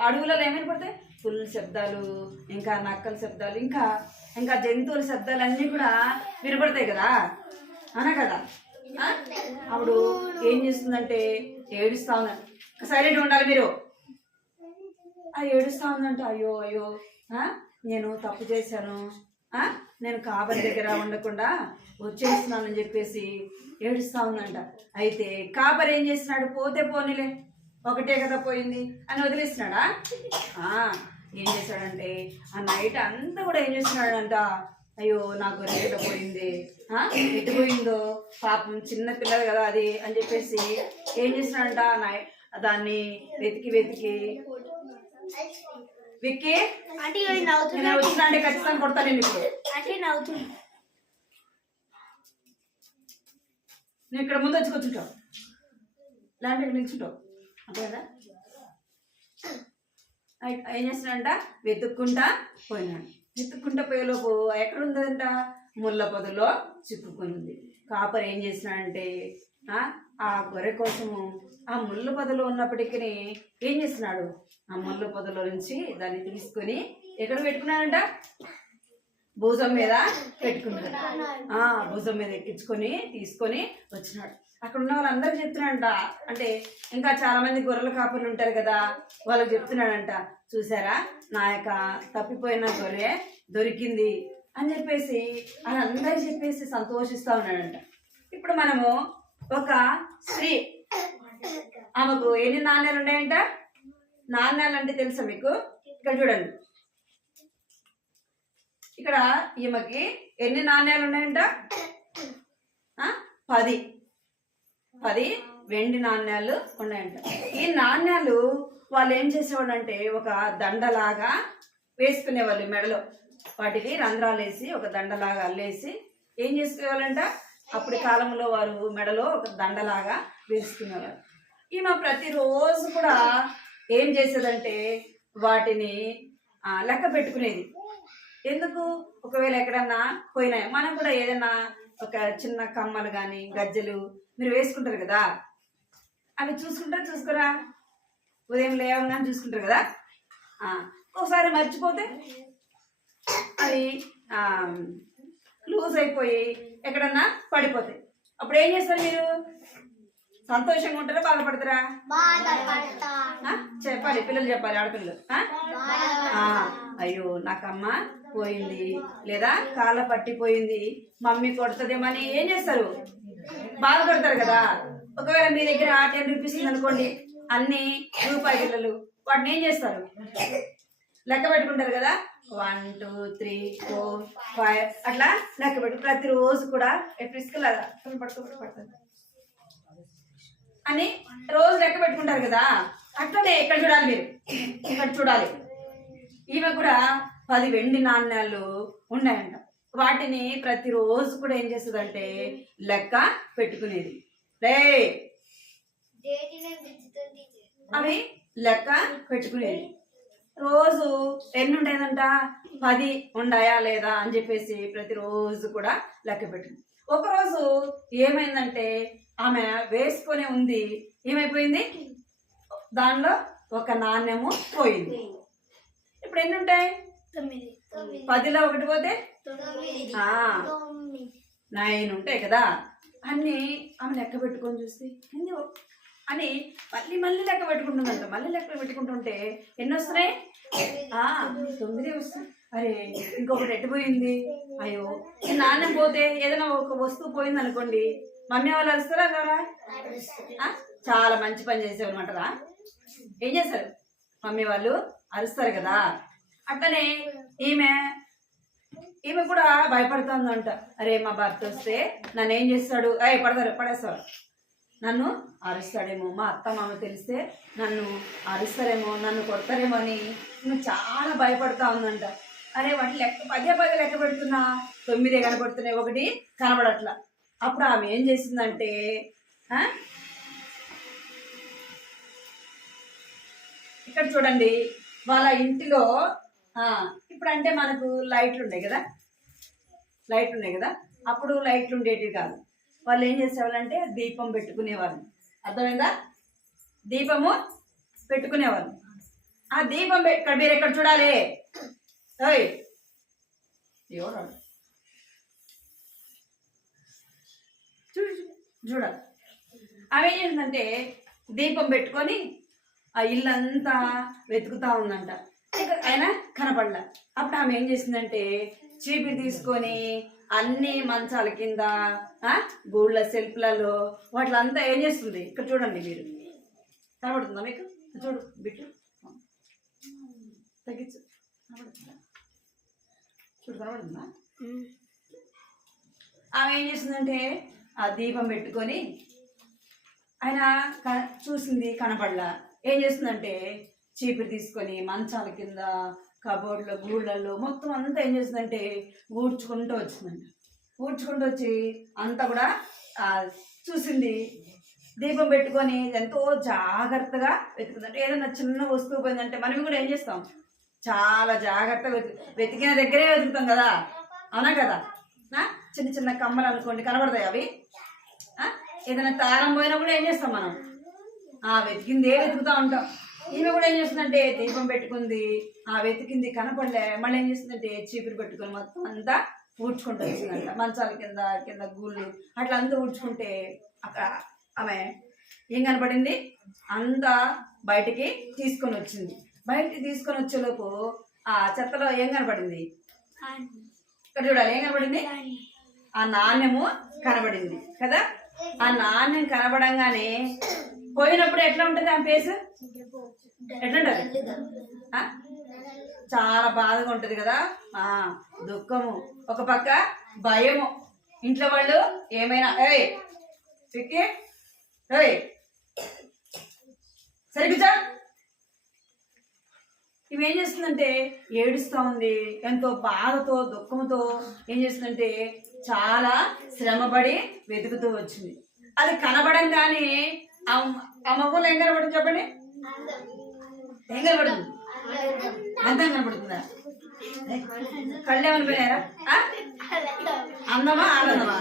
అడవులలో ఏమేమి పడతాయి పుల్ శబ్దాలు ఇంకా నక్కల శబ్దాలు ఇంకా జంతువుల శబ్దాలు అన్నీ కూడా వినపడతాయి కదా అనా కదా అప్పుడు ఏం చేస్తుందంటే ఏడుస్తా ఉందంట సైలెంట్ ఉండాలి మీరు ఏడుస్తా ఉందంట అయ్యో నేను తప్పు చేశాను నేను కాపరి దగ్గర ఉండకుండా వచ్చేస్తున్నానని చెప్పేసి ఏడుస్తా ఉందంట అయితే కాపరి ఏం చేస్తున్నాడు పోతే పోనీలే ఒకటే కదా పోయింది అని వదిలేస్తున్నాడా ఏం చేశాడంటే ఆ నైట్ అంతా కూడా ఏం చేస్తున్నాడంట అయ్యో నా గొర్రె పోయింది ఎటు పోయిందో పాపం చిన్న పిల్లలు కదా అది అని చెప్పేసి ఏం చేస్తున్నాడంట దాన్ని వెతికి విక్కి వచ్చినా అంటే ఖచ్చితంగా కొడతాను నేను ఇప్పుడు నువ్వు ఇక్కడ ముందు వచ్చి కూర్చుంటావు లాంటి నిల్చుంటావు అంతే కదా ఏం చేస్తున్నాడంట వెతుక్కుంటా పోయేలోపు ఎక్కడ ఉందంట ముళ్ళ పొదలో చిక్కుకుని కాపరి ఏం చేస్తున్నాడంటే ఆ గొర్రె కోసము ఆ ముళ్ళ పొదలో ఉన్నప్పటికీ ఏం చేస్తున్నాడు ఆ ముళ్ళ పొదలో నుంచి దాన్ని తీసుకొని ఎక్కడ పెట్టుకున్నాడంట భుజం మీద పెట్టుకున్నాడు భుజం మీద తీసుకొని వచ్చినాడు అక్కడ ఉన్న వాళ్ళందరూ చెప్తున్నాడంట అంటే ఇంకా చాలా మంది గొర్రెల కాపర్లు ఉంటారు కదా వాళ్ళకి చెప్తున్నాడంట చూసారా నా యొక్క తప్పిపోయిన గొర్రె దొరికింది అని చెప్పేసి వాళ్ళందరూ చెప్పేసి సంతోషిస్తా ఉన్నాడంట ఇప్పుడు మనము ఒక స్త్రీ ఆమెకు ఎన్ని నాణ్యాలు ఉన్నాయంట నాణ్యాలు అంటే తెలుసా మీకు ఇక్కడ చూడండి ఇక్కడ ఈమెకి ఎన్ని నాణ్యాలు ఉన్నాయంట 10 వెండి నాణ్యాలు ఉన్నాయంట ఈ నాణ్యాలు వాళ్ళు ఏం చేసేవాళ్ళు అంటే ఒక దండలాగా వేసుకునేవాళ్ళు మెడలో వాటికి రంధ్రాలు వేసి ఒక దండలాగా అల్లేసి ఏం చేసుకోవాలంట, అప్పటి కాలంలో వారు మెడలో ఒక దండలాగా వేసుకునేవారు. ఈమె ప్రతిరోజు కూడా ఏం చేసేదంటే వాటిని లెక్క పెట్టుకునేది. ఎందుకు, ఒకవేళ ఎక్కడన్నా పోయినాయి, మనం కూడా ఏదైనా ఒక చిన్న కమ్మలు కానీ గజ్జలు మీరు వేసుకుంటారు కదా, అవి చూసుకోరా, ఉదయం లేవగానే చూసుకుంటారు కదా. ఒకసారి మర్చిపోతే అవి లూజ్ అయిపోయి ఎక్కడన్నా పడిపోతాయి. అప్పుడు ఏం చేస్తారు మీరు? సంతోషంగా ఉంటారా, బాధపడతారా? చెప్పాలి, పిల్లలు చెప్పాలి, ఆడపిల్లలు. అయ్యో నాకమ్మ పోయింది, లేదా కాళ్ళ పట్టిపోయింది, మమ్మీ కొడుతుందేమని ఏం చేస్తారు? బాధపడతారు కదా. ఒకవేళ మీ దగ్గర 10 రూపీస్ అనుకోండి, అన్ని రూపాయి బిళ్ళలు, వాటిని ఏం చేస్తారు? లెక్క పెట్టుకుంటారు కదా. 1 2 3 4 5 అట్లా లెక్క పెట్టి ప్రతిరోజు కూడా ఎట్లా పడుతుంది అని రోజు లెక్క పెట్టుకుంటారు కదా. అట్లనే ఇక్కడ చూడాలి, మీరు ఇక్కడ చూడాలి. ఈమె కూడా 10 వెండి నాణ్యాలు ఉన్నాయంట. వాటిని ప్రతిరోజు కూడా ఏం చేస్తుందంటే లెక్క పెట్టుకునేది. అవి లెక్క పెట్టుకునేది. రోజు ఎన్ని ఉండేదంట? 10 ఉండాయా లేదా అని చెప్పేసి ప్రతిరోజు కూడా లెక్క పెట్టింది. ఒకరోజు ఏమైందంటే ఆమె వేసుకొని ఉంది, ఏమైపోయింది? దానిలో ఒక నాణ్యము పోయింది. ఇప్పుడు ఎన్ని ఉంటాయి? 10లో 1 పోతే 9 ఉంటాయి కదా. అన్ని ఆమె లెక్క పెట్టుకొని చూస్తే అని మళ్ళీ లెక్క పెట్టుకుంటుందంట. మళ్ళీ లెక్క పెట్టుకుంటుంటే ఎన్ని వస్తున్నాయి? 9 వస్తాయి. అరే ఇంకొకటి ఎట్టిపోయింది, అయ్యో ఈ నాణ్యం పోతే, ఏదైనా ఒక వస్తువు పోయింది అనుకోండి, మమ్మీ వాళ్ళు అరుస్తారా కదా? చాలా మంచి పని చేసేవన్నమాటరా. ఏం చేస్తారు? మమ్మీ వాళ్ళు అరుస్తారు కదా. అట్లనే ఈమె కూడా భయపడుతుందంట. అరే మా భర్త వస్తే నన్ను ఏం చేస్తాడు, పడేస్తాడు, నన్ను అరుస్తాడేమో, మా అత్త మామ తెలిస్తే నన్ను అరుస్తారేమో, నన్ను కొడతారేమో అని ఈమె చాలా భయపడుతూ ఉందంట. అరే వాటి లెక్క 10 లెక్క పెడుతున్నా, 9 కనబడుతున్నాయి, 1 కనబడట్లా. అప్పుడు ఆమె ఏం చేసిందంటే ఇక్కడ చూడండి, వాళ్ళ ఇంటిలో ఇప్పుడు అంటే మనకు లైట్లు ఉన్నాయి కదా. అప్పుడు లైట్లు ఉండేటివి కాదు. వాళ్ళు ఏం చేసేవాళ్ళంటే దీపం పెట్టుకునేవాళ్ళు. అర్థమైందా? దీపము పెట్టుకునేవాళ్ళు. ఆ దీపం మీరు ఎక్కడ చూడాలి, చూడాలి. ఆమె ఏం చేసిందంటే దీపం పెట్టుకొని ఆ ఇల్లంతా వెతుకుతా ఉందంట. అయినా కనపడలా. అప్పుడు ఆమె ఏం చేసిందంటే చీపిరి తీసుకొని అన్ని మంచాల కింద, గూళ్ళ సెల్ఫ్లలో వాటిలంతా ఏం చేస్తుంది? ఇక్కడ చూడండి, మీరు కనబడుతుందా మీకు? చూడు బిట్టు, తగ్గించు, చూడు కనబడుతుందా? ఆమె ఏం చేసిందంటే ఆ దీపం పెట్టుకొని ఆయన చూసింది, కనపడలా. ఏం చేస్తుందంటే చీపురు తీసుకొని మంచాల కింద, కబోర్డ్లో, గూళ్ళల్లో మొత్తం అంతా ఏం చేస్తుందంటే ఊడ్చుకుంటూ వచ్చిందంట. ఊడ్చుకుంటూ వచ్చి అంతా కూడా చూసింది. దీపం పెట్టుకొని ఎంతో జాగ్రత్తగా వెతుకుతుందంటే, ఏదైనా చిన్న వస్తువు పోయిందంటే మనం కూడా ఏం చేస్తాం? చాలా జాగ్రత్తగా వెతికిన దగ్గరే వెతుకుతాం కదా, అవునా కదా? చిన్న చిన్న కమ్మలు అనుకోండి, కనబడతాయి అవి. ఏదైనా తారం పోయినా కూడా ఏం చేస్తాం మనం? వెతికిందే వెతుకుతూ ఉంటాం. ఈమె కూడా ఏం చేస్తుందంటే దీపం పెట్టుకుంది, వెతికింది, కనపడలే. మళ్ళీ ఏం చేస్తుందంటే చీపురు పెట్టుకొని మొత్తం అంతా ఊడ్చుకుంటూ వచ్చిందంట. మంచాల కింద గూళ్ళు అట్లా అంతా ఊడ్చుకుంటే అక్కడ ఆమె ఏం కనపడింది? అంతా బయటికి తీసుకొని వచ్చింది. బయటికి తీసుకొని వచ్చేలోపు ఆ చెత్తలో ఏం కనపడింది? ఇక్కడ చూడాలి, ఏం కనపడింది? ఆ నాణ్యము కనబడింది కదా. ఆ నాణ్యం కనబడంగానే పోయినప్పుడు ఎట్లా ఉంటుంది ఆ ఫేస్? ఎట్లుంటది? చాలా బాధగా ఉంటది కదా. దుఃఖము, ఒక పక్క భయము. ఇంట్లో వాళ్ళు ఏమైనా సరిగ్గా ఇవి ఏం చేస్తుందంటే ఏడుస్తూ ఉంది, ఎంతో బాధతో దుఃఖంతో ఏం చేస్తుందంటే చాలా శ్రమపడి వెతుకుతూ వచ్చింది. అది కనబడంగానే ఆ మగవాళ్ళు ఏం కనబడుతుంది చెప్పండి? ఏం కనబడుతుంది? అంతం కనబడుతుందా? కళ్ళు ఏమని పోయారా? అందమా ఆనందమా?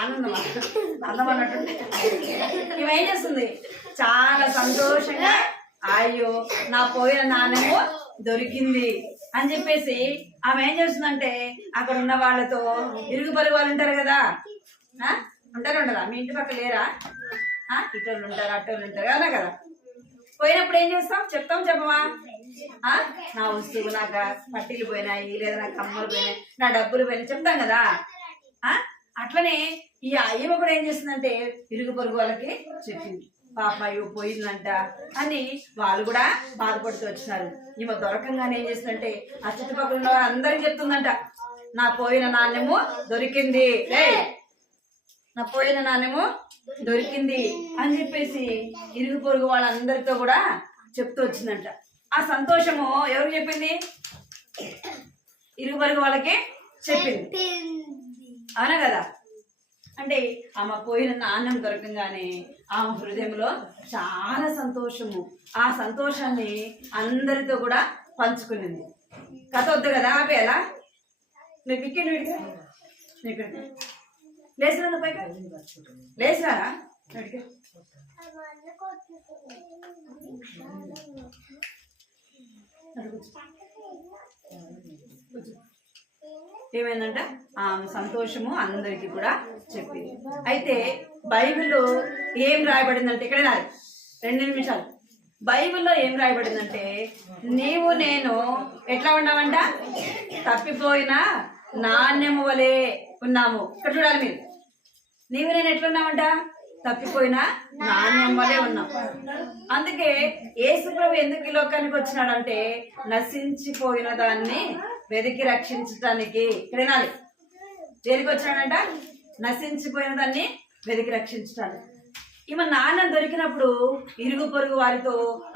ఆనందమా అందం అన్నట్టు ఇవేం చేస్తుంది? చాలా సంతోషంగా అయ్యో నా పోయిన నాణ్యము దొరికింది అని చెప్పేసి ఆమె ఏం చేస్తుందంటే అక్కడ ఉన్న వాళ్ళతో ఇరుగు పొరుగు వాళ్ళు ఉంటారు కదా, ఉండరా? మీ ఇంటి పక్క లేరా? ఇటోళ్ళు ఉంటారు, అట్టోళ్ళు ఉంటారు కదా కదా. పోయినప్పుడు ఏం చేస్తాం? చెప్తాం చెప్పమా? నా వస్తువు, నాకు పట్టీలు పోయినాయి, లేదా నా కమ్మలు పోయినాయి, నా డబ్బులు పోయినాయి చెప్తాం కదా. అట్లనే ఈ అయ్యమ్మ కూడా ఏం చేస్తుందంటే ఇరుగు పొరుగు వాళ్ళకి చెప్పింది. పాప అయ్యో పోయిందంట అని వాళ్ళు కూడా బాధపడుతూ వచ్చినారు. ఈమె దొరకంగానే ఏం చేస్తుందంటే ఆ చుట్టుపక్కల ఉన్న అందరికి చెప్తుందంట, నా పోయిన నాణ్యము దొరికింది, నా పోయిన నాణ్యము దొరికింది అని చెప్పేసి ఇరుగు పొరుగు వాళ్ళందరితో కూడా చెప్తూ వచ్చిందంట. ఆ సంతోషము ఎవరికి చెప్పింది? ఇరుగు పొరుగు వాళ్ళకి చెప్పింది, అవునా కదా. అంటే ఆమె పోయిన నాణ్యం దొరకంగానే ఆమె హృదయంలో చాలా సంతోషము, ఆ సంతోషాన్ని అందరితో కూడా పంచుకునింది. కథ వద్దు కదా, ఆపేలా నువ్వు వికెట్ విడిగా లేచిరా, పైకి లేచిరా. ఏమైందంట ఆ సంతోషము అందరికి కూడా చెప్పింది. అయితే బైబిల్లో ఏం రాయబడిందంటే, ఇక్కడ 2 నిమిషాలు, బైబిల్లో ఏం రాయబడిందంటే నీవు నేను ఎట్లా ఉన్నామంట? తప్పిపోయిన నాణ్యము వలె ఉన్నాము. ఇక్కడ చూడాలి మీరు, నీవు నేను ఎట్లున్నామంట? తప్పిపోయిన నాణ్యం వలె ఉన్నాం. అందుకే యేసు ప్రభు ఎందుకు ఈ లోకానికి వచ్చినాడంటే నశించిపోయిన దాన్ని వెతికి రక్షించటానికి. ఇక్కడ వినాలి, దేనికి వచ్చినాడంట? నశించిపోయిన దాన్ని వెతికి రక్షించటానికి. ఈమె నాన్న దొరికినప్పుడు ఇరుగు పొరుగు వారితో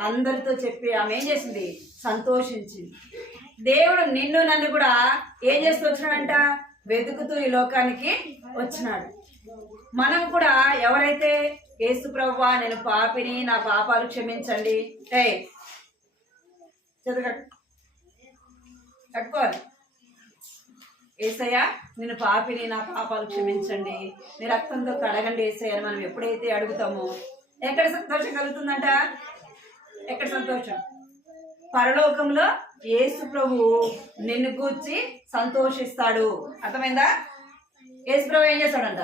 అందరితో చెప్పి ఆమె ఏం చేసింది? సంతోషించింది. దేవుడు నిన్ను నన్ను కూడా ఏం చేస్తూ వచ్చినాడంట? వెతుకుతూ ఈ లోకానికి వచ్చినాడు. మనం కూడా ఎవరైతే యేసు ప్రభువా నేను పాపిని, నా పాపాలు క్షమించండి, కట్టుకోవాలి. యేసయ్య నేను పాపిని, నా పాపాలు క్షమించండి, నీ రక్తంతో కడగండి యేసయ్య అని మనం ఎప్పుడైతే అడుగుతామో ఎక్కడ సంతోషం కలుగుతుందంట? ఎక్కడ సంతోషం? పరలోకంలో యేసు ప్రభు నిన్ను కూర్చి సంతోషిస్తాడు. అర్థమైందా? యేసు ప్రభు ఏం చేస్తాడంట?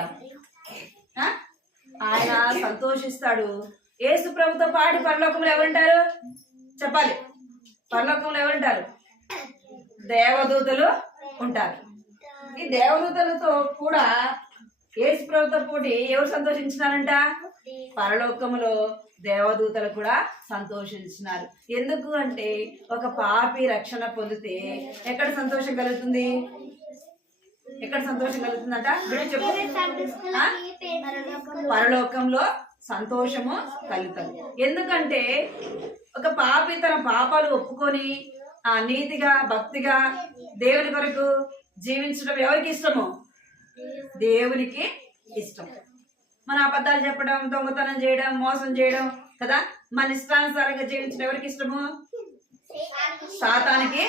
ఆయన సంతోషిస్తాడు. యేసు ప్రభుతో పాటు పరలోకంలో ఎవరుంటారు చెప్పాలి? పరలోకంలో ఎవరుంటారు? దేవదూతలు ఉంటారు. ఈ దేవదూతలతో కూడా యేసు ప్రభుతో పోటీ ఎవరు సంతోషించినారంట? పరలోకంలో దేవదూతలు కూడా సంతోషించినారు. ఎందుకు అంటే ఒక పాపి రక్షణ పొందితే ఎక్కడ సంతోషం కలుగుతుంది? ఎక్కడ సంతోషం కలుగుతుందట? చెప్పు. పరలోకంలో సంతోషము కలుగుతుంది. ఎందుకంటే ఒక పాపి తన పాపాలు ఒప్పుకొని నీతిగా భక్తిగా దేవుని కొరకు జీవించడం ఎవరికి ఇష్టమో? దేవునికి ఇష్టం. మన అబద్ధాలు చెప్పడం, దొంగతనం చేయడం, మోసం చేయడం కదా, మన ఇష్టానుసారంగా జీవించడం ఎవరికి ఇష్టము? సాతానికి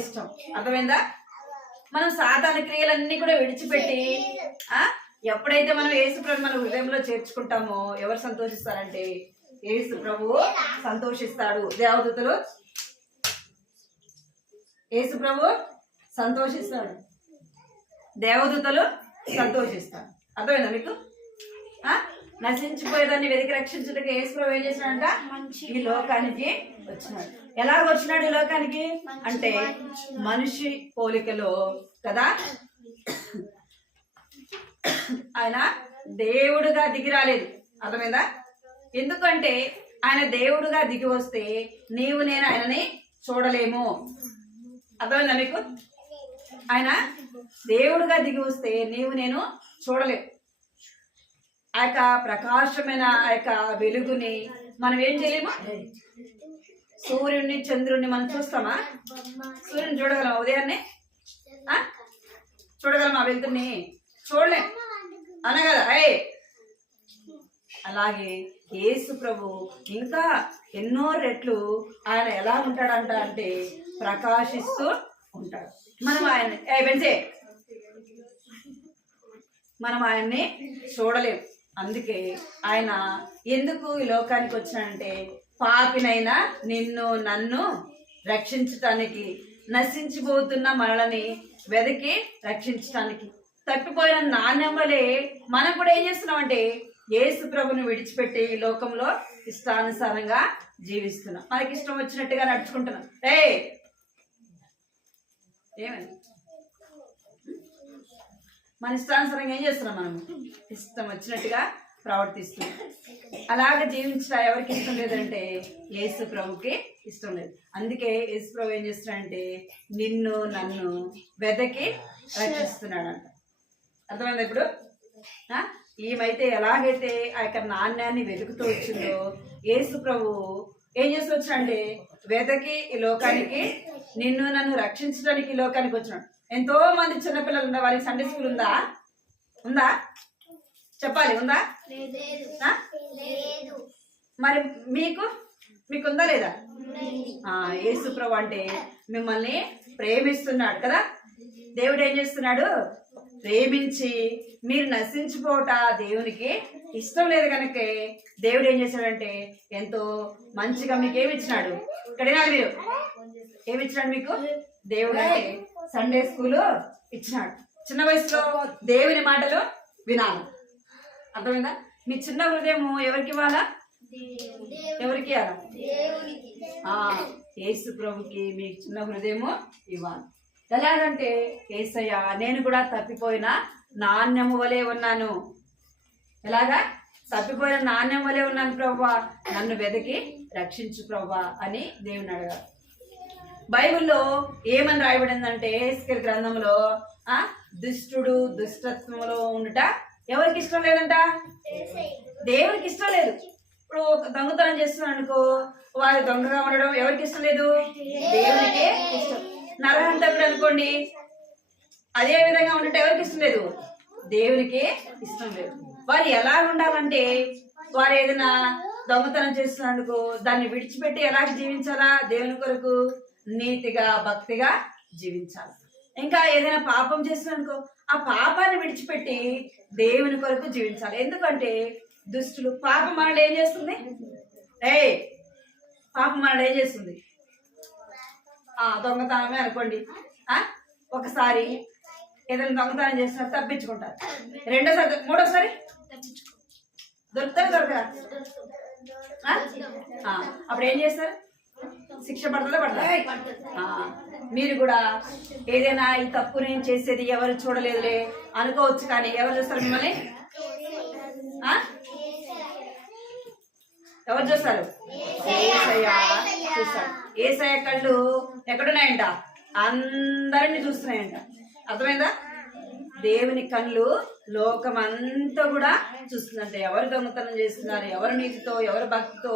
ఇష్టం. అర్థమైందా? మనం సాతాను క్రియలన్నీ కూడా విడిచిపెట్టి ఎప్పుడైతే మనం యేసు ప్రభు మన హృదయంలో చేర్చుకుంటామో ఎవరు సంతోషిస్తారంటే యేసు ప్రభువు సంతోషిస్తాడు. దేవదూతలు యేసు ప్రభు సంతోషిస్తాడు, దేవదూతలు సంతోషిస్తాడు. అర్థమైందా మీకు? నశించిపోయేదాన్ని వెతికి రక్షించడానికి యేసు ప్రభు ఏం చేసినాడంట? ఈ లోకానికి వచ్చినాడు. ఎలాగ వచ్చినాడు ఈ లోకానికి అంటే మనిషి పోలికలో కదా. ఆయన దేవుడుగా దిగి రాలేదు. అర్థమైందా? ఎందుకంటే ఆయన దేవుడుగా దిగి వస్తే నీవు నేను ఆయనని చూడలేము. అర్థమైందా మీకు? ఆయన దేవుడుగా దిగి వస్తే నీవు నేను చూడలేము. ఆ యొక్క ప్రకాశమైన ఆ యొక్క వెలుగుని మనం ఏం చేయలేము? సూర్యుడిని చంద్రుడిని మనం చూస్తామా? సూర్యుని చూడగలమా ఉదయాన్నే? చూడగలమా వెళ్తుని? చూడలేం అనగదా? అలాగే యేసు ప్రభు ఇంకా ఎన్నో రెట్లు ఆయన ఎలా ఉంటాడంట అంటే ప్రకాశిస్తూ ఉంటాడు. మనం ఆయన్ని చూడలేం. అందుకే ఆయన ఎందుకు ఈ లోకానికి వచ్చాడంటే పాపినైనా నిన్ను నన్ను రక్షించటానికి, నశించిపోతున్న మనల్ని వెతికి రక్షించటానికి. తప్పిపోయిన నాణ్యం వలె మనం కూడా ఏం చేస్తున్నామంటే యేసు ప్రభుని విడిచిపెట్టి ఈ లోకంలో ఇష్టానుసారంగా జీవిస్తున్నాం. మనకి ఇష్టం వచ్చినట్టుగా నడుచుకుంటున్నాం. ఏమని మన ఇష్టానుసారంగా ఏం చేస్తున్నాం? మనము ఇష్టం వచ్చినట్టుగా ప్రవర్తిస్తున్నాం. అలాగ జీవించడం ఎవరికి ఇష్టం లేదంటే యేసు ప్రభుకి ఇష్టం లేదు. అందుకే యేసు ప్రభు ఏం చేస్తున్నాడంటే నిన్ను నన్ను వెదకి రక్షిస్తున్నాడంట. అర్థమైందా ఇప్పుడు? ఈమైతే ఎలాగైతే ఆ యొక్క నాణ్యాన్ని వెతుకుతూ వచ్చిందో యేసు ప్రభు ఏం చేస్తూ వచ్చాడంటే వెదకి ఈ లోకానికి, నిన్ను నన్ను రక్షించడానికి ఈ లోకానికి వచ్చినాడు. ఎంతో మంది చిన్నపిల్లలు ఉన్నా, వారికి సండే స్కూల్ ఉందా? చెప్పాలి, ఉందా? మరి మీకుందా లేదా? యేసు ప్రభు అంటే మిమ్మల్ని ప్రేమిస్తున్నాడు కదా. దేవుడు ఏం చేస్తున్నాడు? ప్రేమించి మీరు నశించిపోట దేవునికి ఇష్టం లేదు కనుక దేవుడు ఏం చేశాడంటే ఎంతో మంచిగా మీకు ఏమి ఇచ్చినాడు? ఇక్కడేనా మీరు ఏమిచ్చినాడు మీకు? దేవుడు అంటే సండే స్కూల్ ఇచ్చినాడు. చిన్న వయసులో దేవుని మాటలు వినాలి. అర్థమైందా? మీ చిన్న హృదయం ఎవరికి ఇవ్వాలా? ఎవరికి ఇవ్వాలా? యేసు ప్రభుకి మీ చిన్న హృదయము ఇవ్వాలి. ఎలాగంటే యేసయ్య నేను కూడా తప్పిపోయిన నాణ్యము వలె ఉన్నాను. ఎలాగా? తప్పిపోయిన నాణ్యం వలె ఉన్నాను ప్రభువా, నన్ను వెతికి రక్షించు ప్రభువా అని దేవుని అడగాలి. బైబిల్లో ఏమని రాయబడిందంటే ఎహెజ్కేలు గ్రంథంలో దుష్టుడు దుష్టత్వంలో ఉండుట ఎవరికి ఇష్టం లేదంట? దేవునికి ఇష్టం లేదు. ఇప్పుడు దొంగతనం చేస్తున్నాడు అనుకో, వారు దొంగగా ఉండడం ఎవరికి ఇష్టం లేదు? దేవునికే ఇష్టం. నరహంతకుడు అనుకోండి, అదే విధంగా ఉండటం ఎవరికి ఇష్టం లేదు? దేవునికి ఇష్టం లేదు. వారు ఎలా ఉండాలంటే వారు ఏదైనా దొంగతనం చేస్తున్నందుకు దాన్ని విడిచిపెట్టి ఎలా జీవించాలా? దేవుని కొరకు నీతిగా భక్తిగా జీవించాలి. ఇంకా ఏదైనా పాపం చేస్తున్ననుకో ఆ పాపాన్ని విడిచిపెట్టి దేవుని కొరకు జీవించాలి. ఎందుకంటే దుష్టులు పాపం మనల్ని ఏం చేస్తుంది? పాపం మనల్ని ఏం చేస్తుంది? దొంగతనమే అనుకోండి. ఒకసారి ఏదైనా దొంగతనం చేస్తున్నారు, తప్పించుకుంటారు. రెండోసారి, మూడోసారి దొరకరా? అప్పుడు ఏం చేస్తారు? శిక్ష పడతారా? మీరు కూడా ఏదైనా ఈ తప్పు నేను చేసేది ఎవరు చూడలేదులే అనుకోవచ్చు, కానీ ఎవరు చూస్తారు మిమ్మల్ని? ఎవరు చూస్తారు? చూస్తారు. యేసయ్య కళ్ళు ఎక్కడున్నాయంట? అందరినీ చూస్తున్నాయంట. అర్థమైందా? దేవుని కళ్ళు లోకమంతా కూడా చూస్తుందంటే ఎవరు దొంగతనం చేస్తున్నారు, ఎవరు నీతితో, ఎవరు భక్తితో,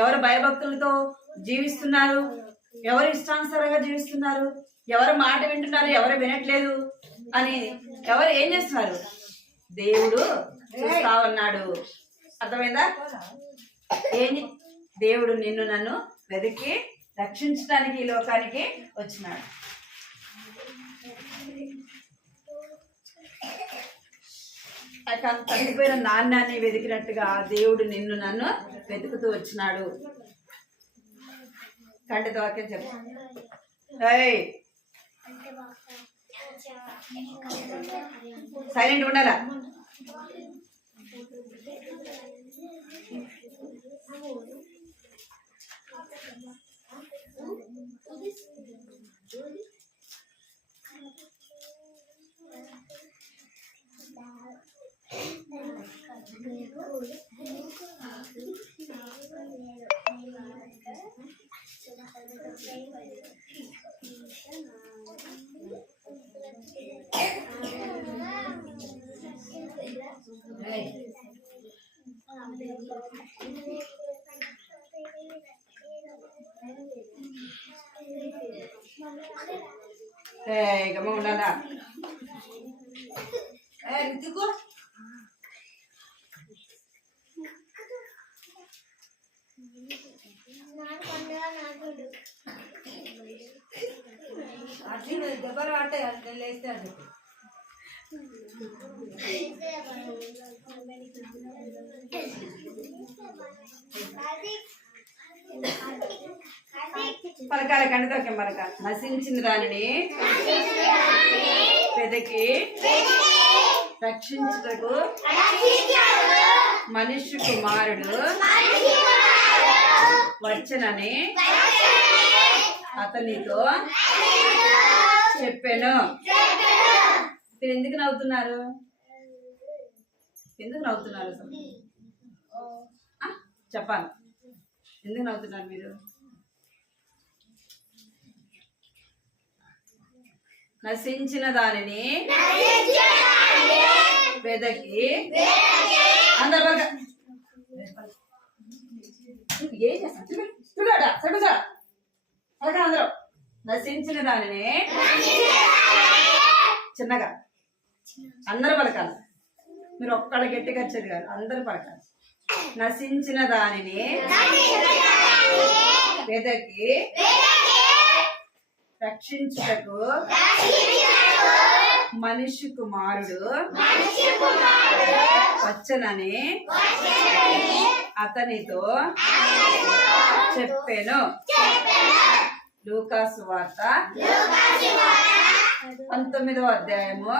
ఎవరు భయభక్తులతో జీవిస్తున్నారు, ఎవరు ఇష్టానుసారంగా జీవిస్తున్నారు, ఎవరు మాట వింటున్నారు, ఎవరు వినట్లేదు అని ఎవరు ఏం చేస్తున్నారు? దేవుడు చూస్తా ఉన్నాడు. అర్థమైందా? దేవుడు నిన్ను నన్ను వెతికి రక్షించడానికి ఈ లోకానికి వచ్చినాడు. తగ్గిపోయిన నాణ్యాన్ని వెతికినట్టుగా దేవుడు నిన్ను నన్ను వెతుకుతూ వచ్చినాడు. కంటితో వాక్యం చెప్పు. సైలెంట్ ఉండాలా? గమ్మ ఉండాలా రితుకు దెబ్బలు పట్టాయి అది లేస్తే అది పలకాల కండితోకే పలకాలి. నశించిన దానిని వెదకి రక్షించుటకు మనిషి కుమారుడు వచ్చనని అతనితో చెప్పాను. మీరు ఎందుకు నవ్వుతున్నారు? ఎందుకు నవ్వుతున్నారు అసలు చెప్పాలి. ఎందుకు నవ్వుతున్నారు మీరు? నశించిన దానిని వెదకి అందరు ఏం చేస్తారు అందరూ నశించిన దానిని చిన్నగా అందరూ పలకాలి. మీరు ఒక్కళ్ళ గట్టిగా వచ్చేది కాదు, అందరూ పలకాలి. నశించిన దానిని వెదకి రక్షించుటకు మనిషి కుమారుడు వచ్చనని అతనితో చెప్పాను. లూకా సువార్త 19వ అధ్యాయము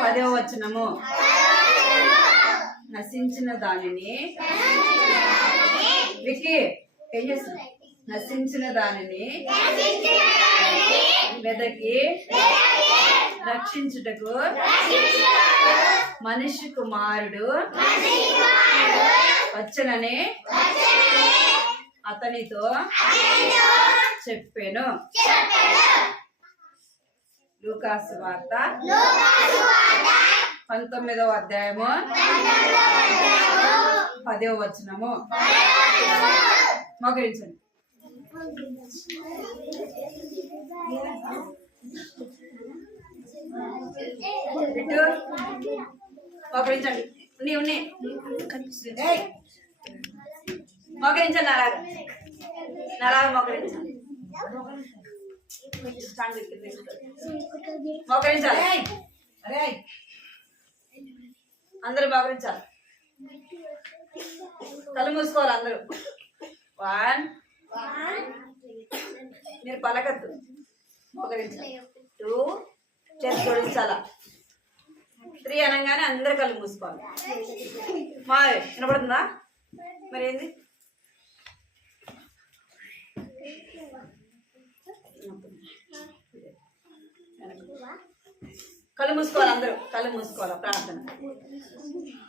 10వ వచనము. నశించిన దానిని వికి ఏం చేస్తుంది? నశించిన దానిని వెదకి రక్షించుటకు మనిషి కుమారుడు వచ్చనని అతనితో చెప్పాను. లూకా సువార్త 19వ అధ్యాయము 10వ వచనము. మోకరించండి. బిట్టు మోకరించండి. ఉన్నాయి మోకరించండి. నలాగా మోకరించండి. మోకరించాలి. అందరూ మోకరించాలి. కళ్ళు మూసుకోవాలి అందరూ. 1 మీరు పలకద్దు, మోకరించాలి. 2 చేతి జోడించాలా. 3 అనగానే అందరు కళ్ళు మూసుకోవాలి. మా వినపడుతుందా? మరి ఏంది? కళ్ళు మూసుకోవాలి. అందరూ కళ్ళు మూసుకోవాలి.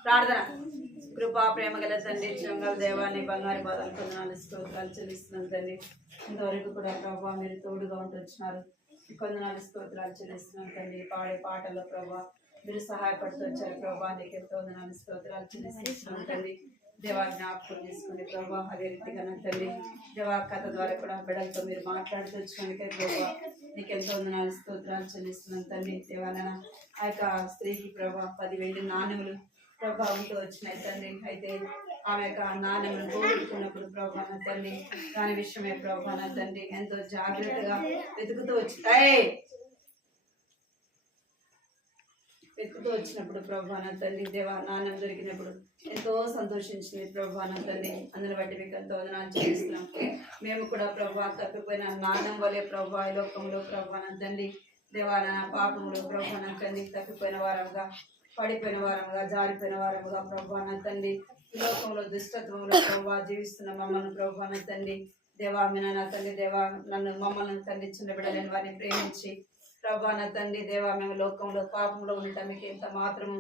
ప్రార్థన. కృపా ప్రేమ గల తండ్రి, జంగల దేవాన్ని బంగారు పాదాలు కొందనాలు స్తోత్రాలు చెల్లిస్తున్నాం తండ్రి. ఇంతవరకు కూడా ప్రభావ మీరు తోడుగా ఉంటూ వచ్చినారు. కొందనాలు స్తోత్రాలు చెల్లిస్తున్నాం తండ్రి. పాడే పాటల్లో ప్రభావ మీరు సహాయపడుతూ వచ్చారు ప్రభావ. నీకు ఎంతో వందనాలు స్తోత్రాలు చెల్లిస్తున్నాం తండ్రి. దేవా జ్ఞాపకం చేసుకుని ప్రభావ అదే రీతిగా తండ్రి దేవా కథ ద్వారా కూడా బిడ్డలతో మీరు మాట్లాడుతూ వచ్చినందుకే ప్రభావ నీకు ఎంతో వందనాలు స్తోత్రాలు చెల్లిస్తున్నాం తండ్రి. దేవాలన ఆ యొక్క స్త్రీకి ప్రభావ 10 వెండి నాణ్యములు ప్రభావంతో వచ్చినాయి తండ్రి. అయితే ఆమె యొక్క నాణ్యములు పోగొట్టుకున్నప్పుడు ప్రభావ తండ్రి దాని విషయమే ప్రభావ తండ్రి ఎంతో జాగ్రత్తగా వెతుకుతూ వచ్చినప్పుడు ప్రభావ తండ్రి దేవా నాణ్యం దొరికినప్పుడు ఎంతో సంతోషించింది ప్రభావ తండ్రి. అందుని బట్టి మీకు ఎంతో వదనాలు చేస్తున్నాం. మేము కూడా ప్రభావ తప్పిపోయిన నాణ్యం వలె ప్రభావ ఈ లోకంలో ప్రభావ తండ్రి దేవాన పాపములు ప్రభావ తండ్రి తప్పిపోయిన వారముగా, పడిపోయిన వారముగా, జారిపోయిన వారముగా ప్రభావ తండ్రి ఈ లోకంలో దుష్టత్వంలో ప్రభావ జీవిస్తున్న మమ్మల్ని ప్రభావ తండ్రి దేవా నా తండ్రి దేవా నన్ను మమ్మల్ని తండ్రి చిన్న బిడ్డలేని వారిని ప్రేమించి ప్రభా నా తండ్రి దేవా మేము లోకంలో పాపంలో ఉండటం మీకు ఎంత మాత్రము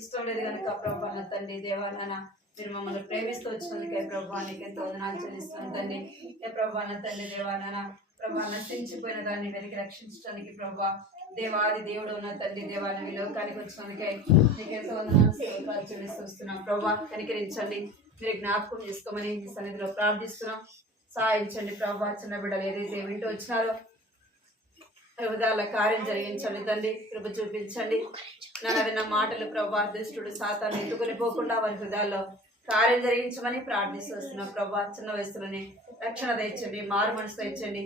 ఇష్టం లేదు కనుక ప్రభా నా తండ్రి దేవా నాన్న మీరు మమ్మల్ని ప్రేమిస్తూ వచ్చినందుకే ప్రభా నీకు ఎంతో వదనాలు చెల్లిస్తున్నాం తండ్రి. ఏ ప్రభా నా తండ్రి దేవా నాన్న ప్రభా నశించిపోయిన దాన్ని వెనక్కి రక్షించడానికి ప్రభా దేవాది దేవుడు ఉన్న తండ్రి దేవాన్ని ఈ లోకానికి వచ్చినందుకే నీకు ఎంతో వందనాలు చెల్లిస్తూ వస్తున్నాం ప్రభా. కనికరించండి, మీరు జ్ఞాపకం చేసుకోమని మీ సన్నిధిలో ప్రార్థిస్తున్నాం. సహాయించండి ప్రభా. చిన్న బిడ్డలు ఏదైతే వింటూ వచ్చినారో హృదయాల కార్యం జరిగించండి తండ్రి, కృప చూపించండి. నన్ను విన్న మాటలు ప్రభా దుష్టుడు సాతాను ఎత్తుకొని పోకుండా వారి హృదయాల్లో కార్యం జరిగించమని ప్రార్థిస్తున్నాం ప్రభా. చిన్న వయసులోనే రక్షణ తెచ్చండి, మారు మనసు తెచ్చండి,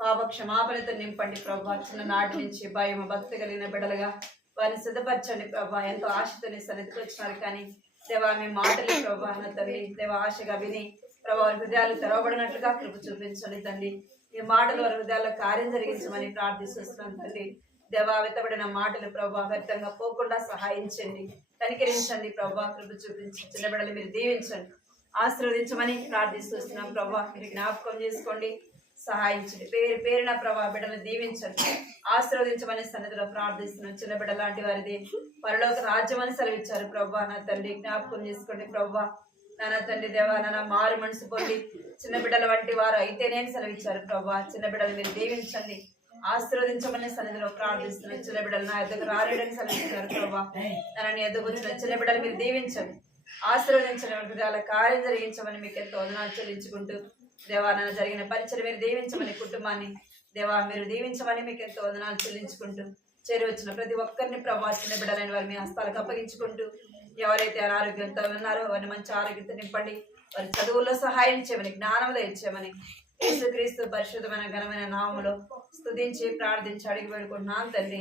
పాప క్షమాపణతో నింపండి ప్రభా. చిన్న నాటి నుంచి భయం భక్తి కలిగిన బిడ్డలుగా వారిని సిద్ధపరచండి ప్రభా. ఎంతో ఆశతో నీ సన్నిధికి వచ్చినారు కానీ దేవా మీ మాటలు ప్రభా నా తండ్రి దేవా ఆశగా విని ప్రభా వారి హృదయాలు తెరవబడినట్లుగా కృప చూపించండి తండ్రి. ఈ మాటలు వారి హృదయాల్లో కార్యం జరిగించమని ప్రార్థిస్తున్నాం తండ్రి. దేవా వెతబడిన మాటలు ప్రభా వ్యర్థంగా పోకుండా సహాయించండి, కనికరించండి ప్రభా, కృప చూపించి చిన్న బిడ్డలు మీరు దీవించండి, ఆశీర్వదించమని ప్రార్థిస్తున్నాం ప్రభా. మీరు జ్ఞాపకం చేసుకోండి, సహాయించండి. పేరు పేరున ప్రభా బిడ్డలు దీవించండి, ఆశీర్వదించమని సన్నిధిలో ప్రార్థిస్తున్నాం. చిన్న బిడ్డ లాంటి వారిది పరలోక రాజ్యం అని సెలవిచ్చారు ప్రభా. నా తండ్రి జ్ఞాపకం చేసుకోండి ప్రభా. నాన్న తండ్రి దేవా నాన్న మారు మనసు పొంది చిన్న బిడ్డల వంటి వారు అయితేనే సెలవిచ్చారు ప్రభా. చిన్న బిడ్డలు మీరు దీవించండి, ఆశీర్వదించమని సన్నిధిలో ప్రార్థిస్తున్నాం. చిన్న బిడ్డలు నా ఎద్దకు రాలేడని సెలవిచ్చారు ప్రభా. నన్ను ఎద్దకు వచ్చిన చిన్న బిడ్డలు మీరు దీవించండి, ఆశీర్వదించని హృదయాల కార్యం జరిగించమని మీకు ఎంతో వదనాలు చెల్లించుకుంటూ దేవా నన్ను జరిగిన పరిచయం మీరు దీవించమని, కుటుంబాన్ని దేవా మీరు దీవించమని మీకు ఎంతో వదనాలు చెల్లించుకుంటూ చేరి వచ్చిన ప్రతి ఒక్కరిని ప్రభా చిన్న బిడ్డలైన వారి మీ హస్తాలకు అప్పగించుకుంటూ ఎవరైతే అనారోగ్యంతో ఉన్నారో వారిని మంచి ఆరోగ్యంతో నింపండి, వారి చదువుల్లో సహాయం చేయమని, జ్ఞానం దయచేయమని యేసుక్రీస్తు పరిశుద్ధమైన ఘనమైన నామములో స్తుతించి ప్రార్థించి అడిగి పెడుకుంటున్నాను తండ్రి.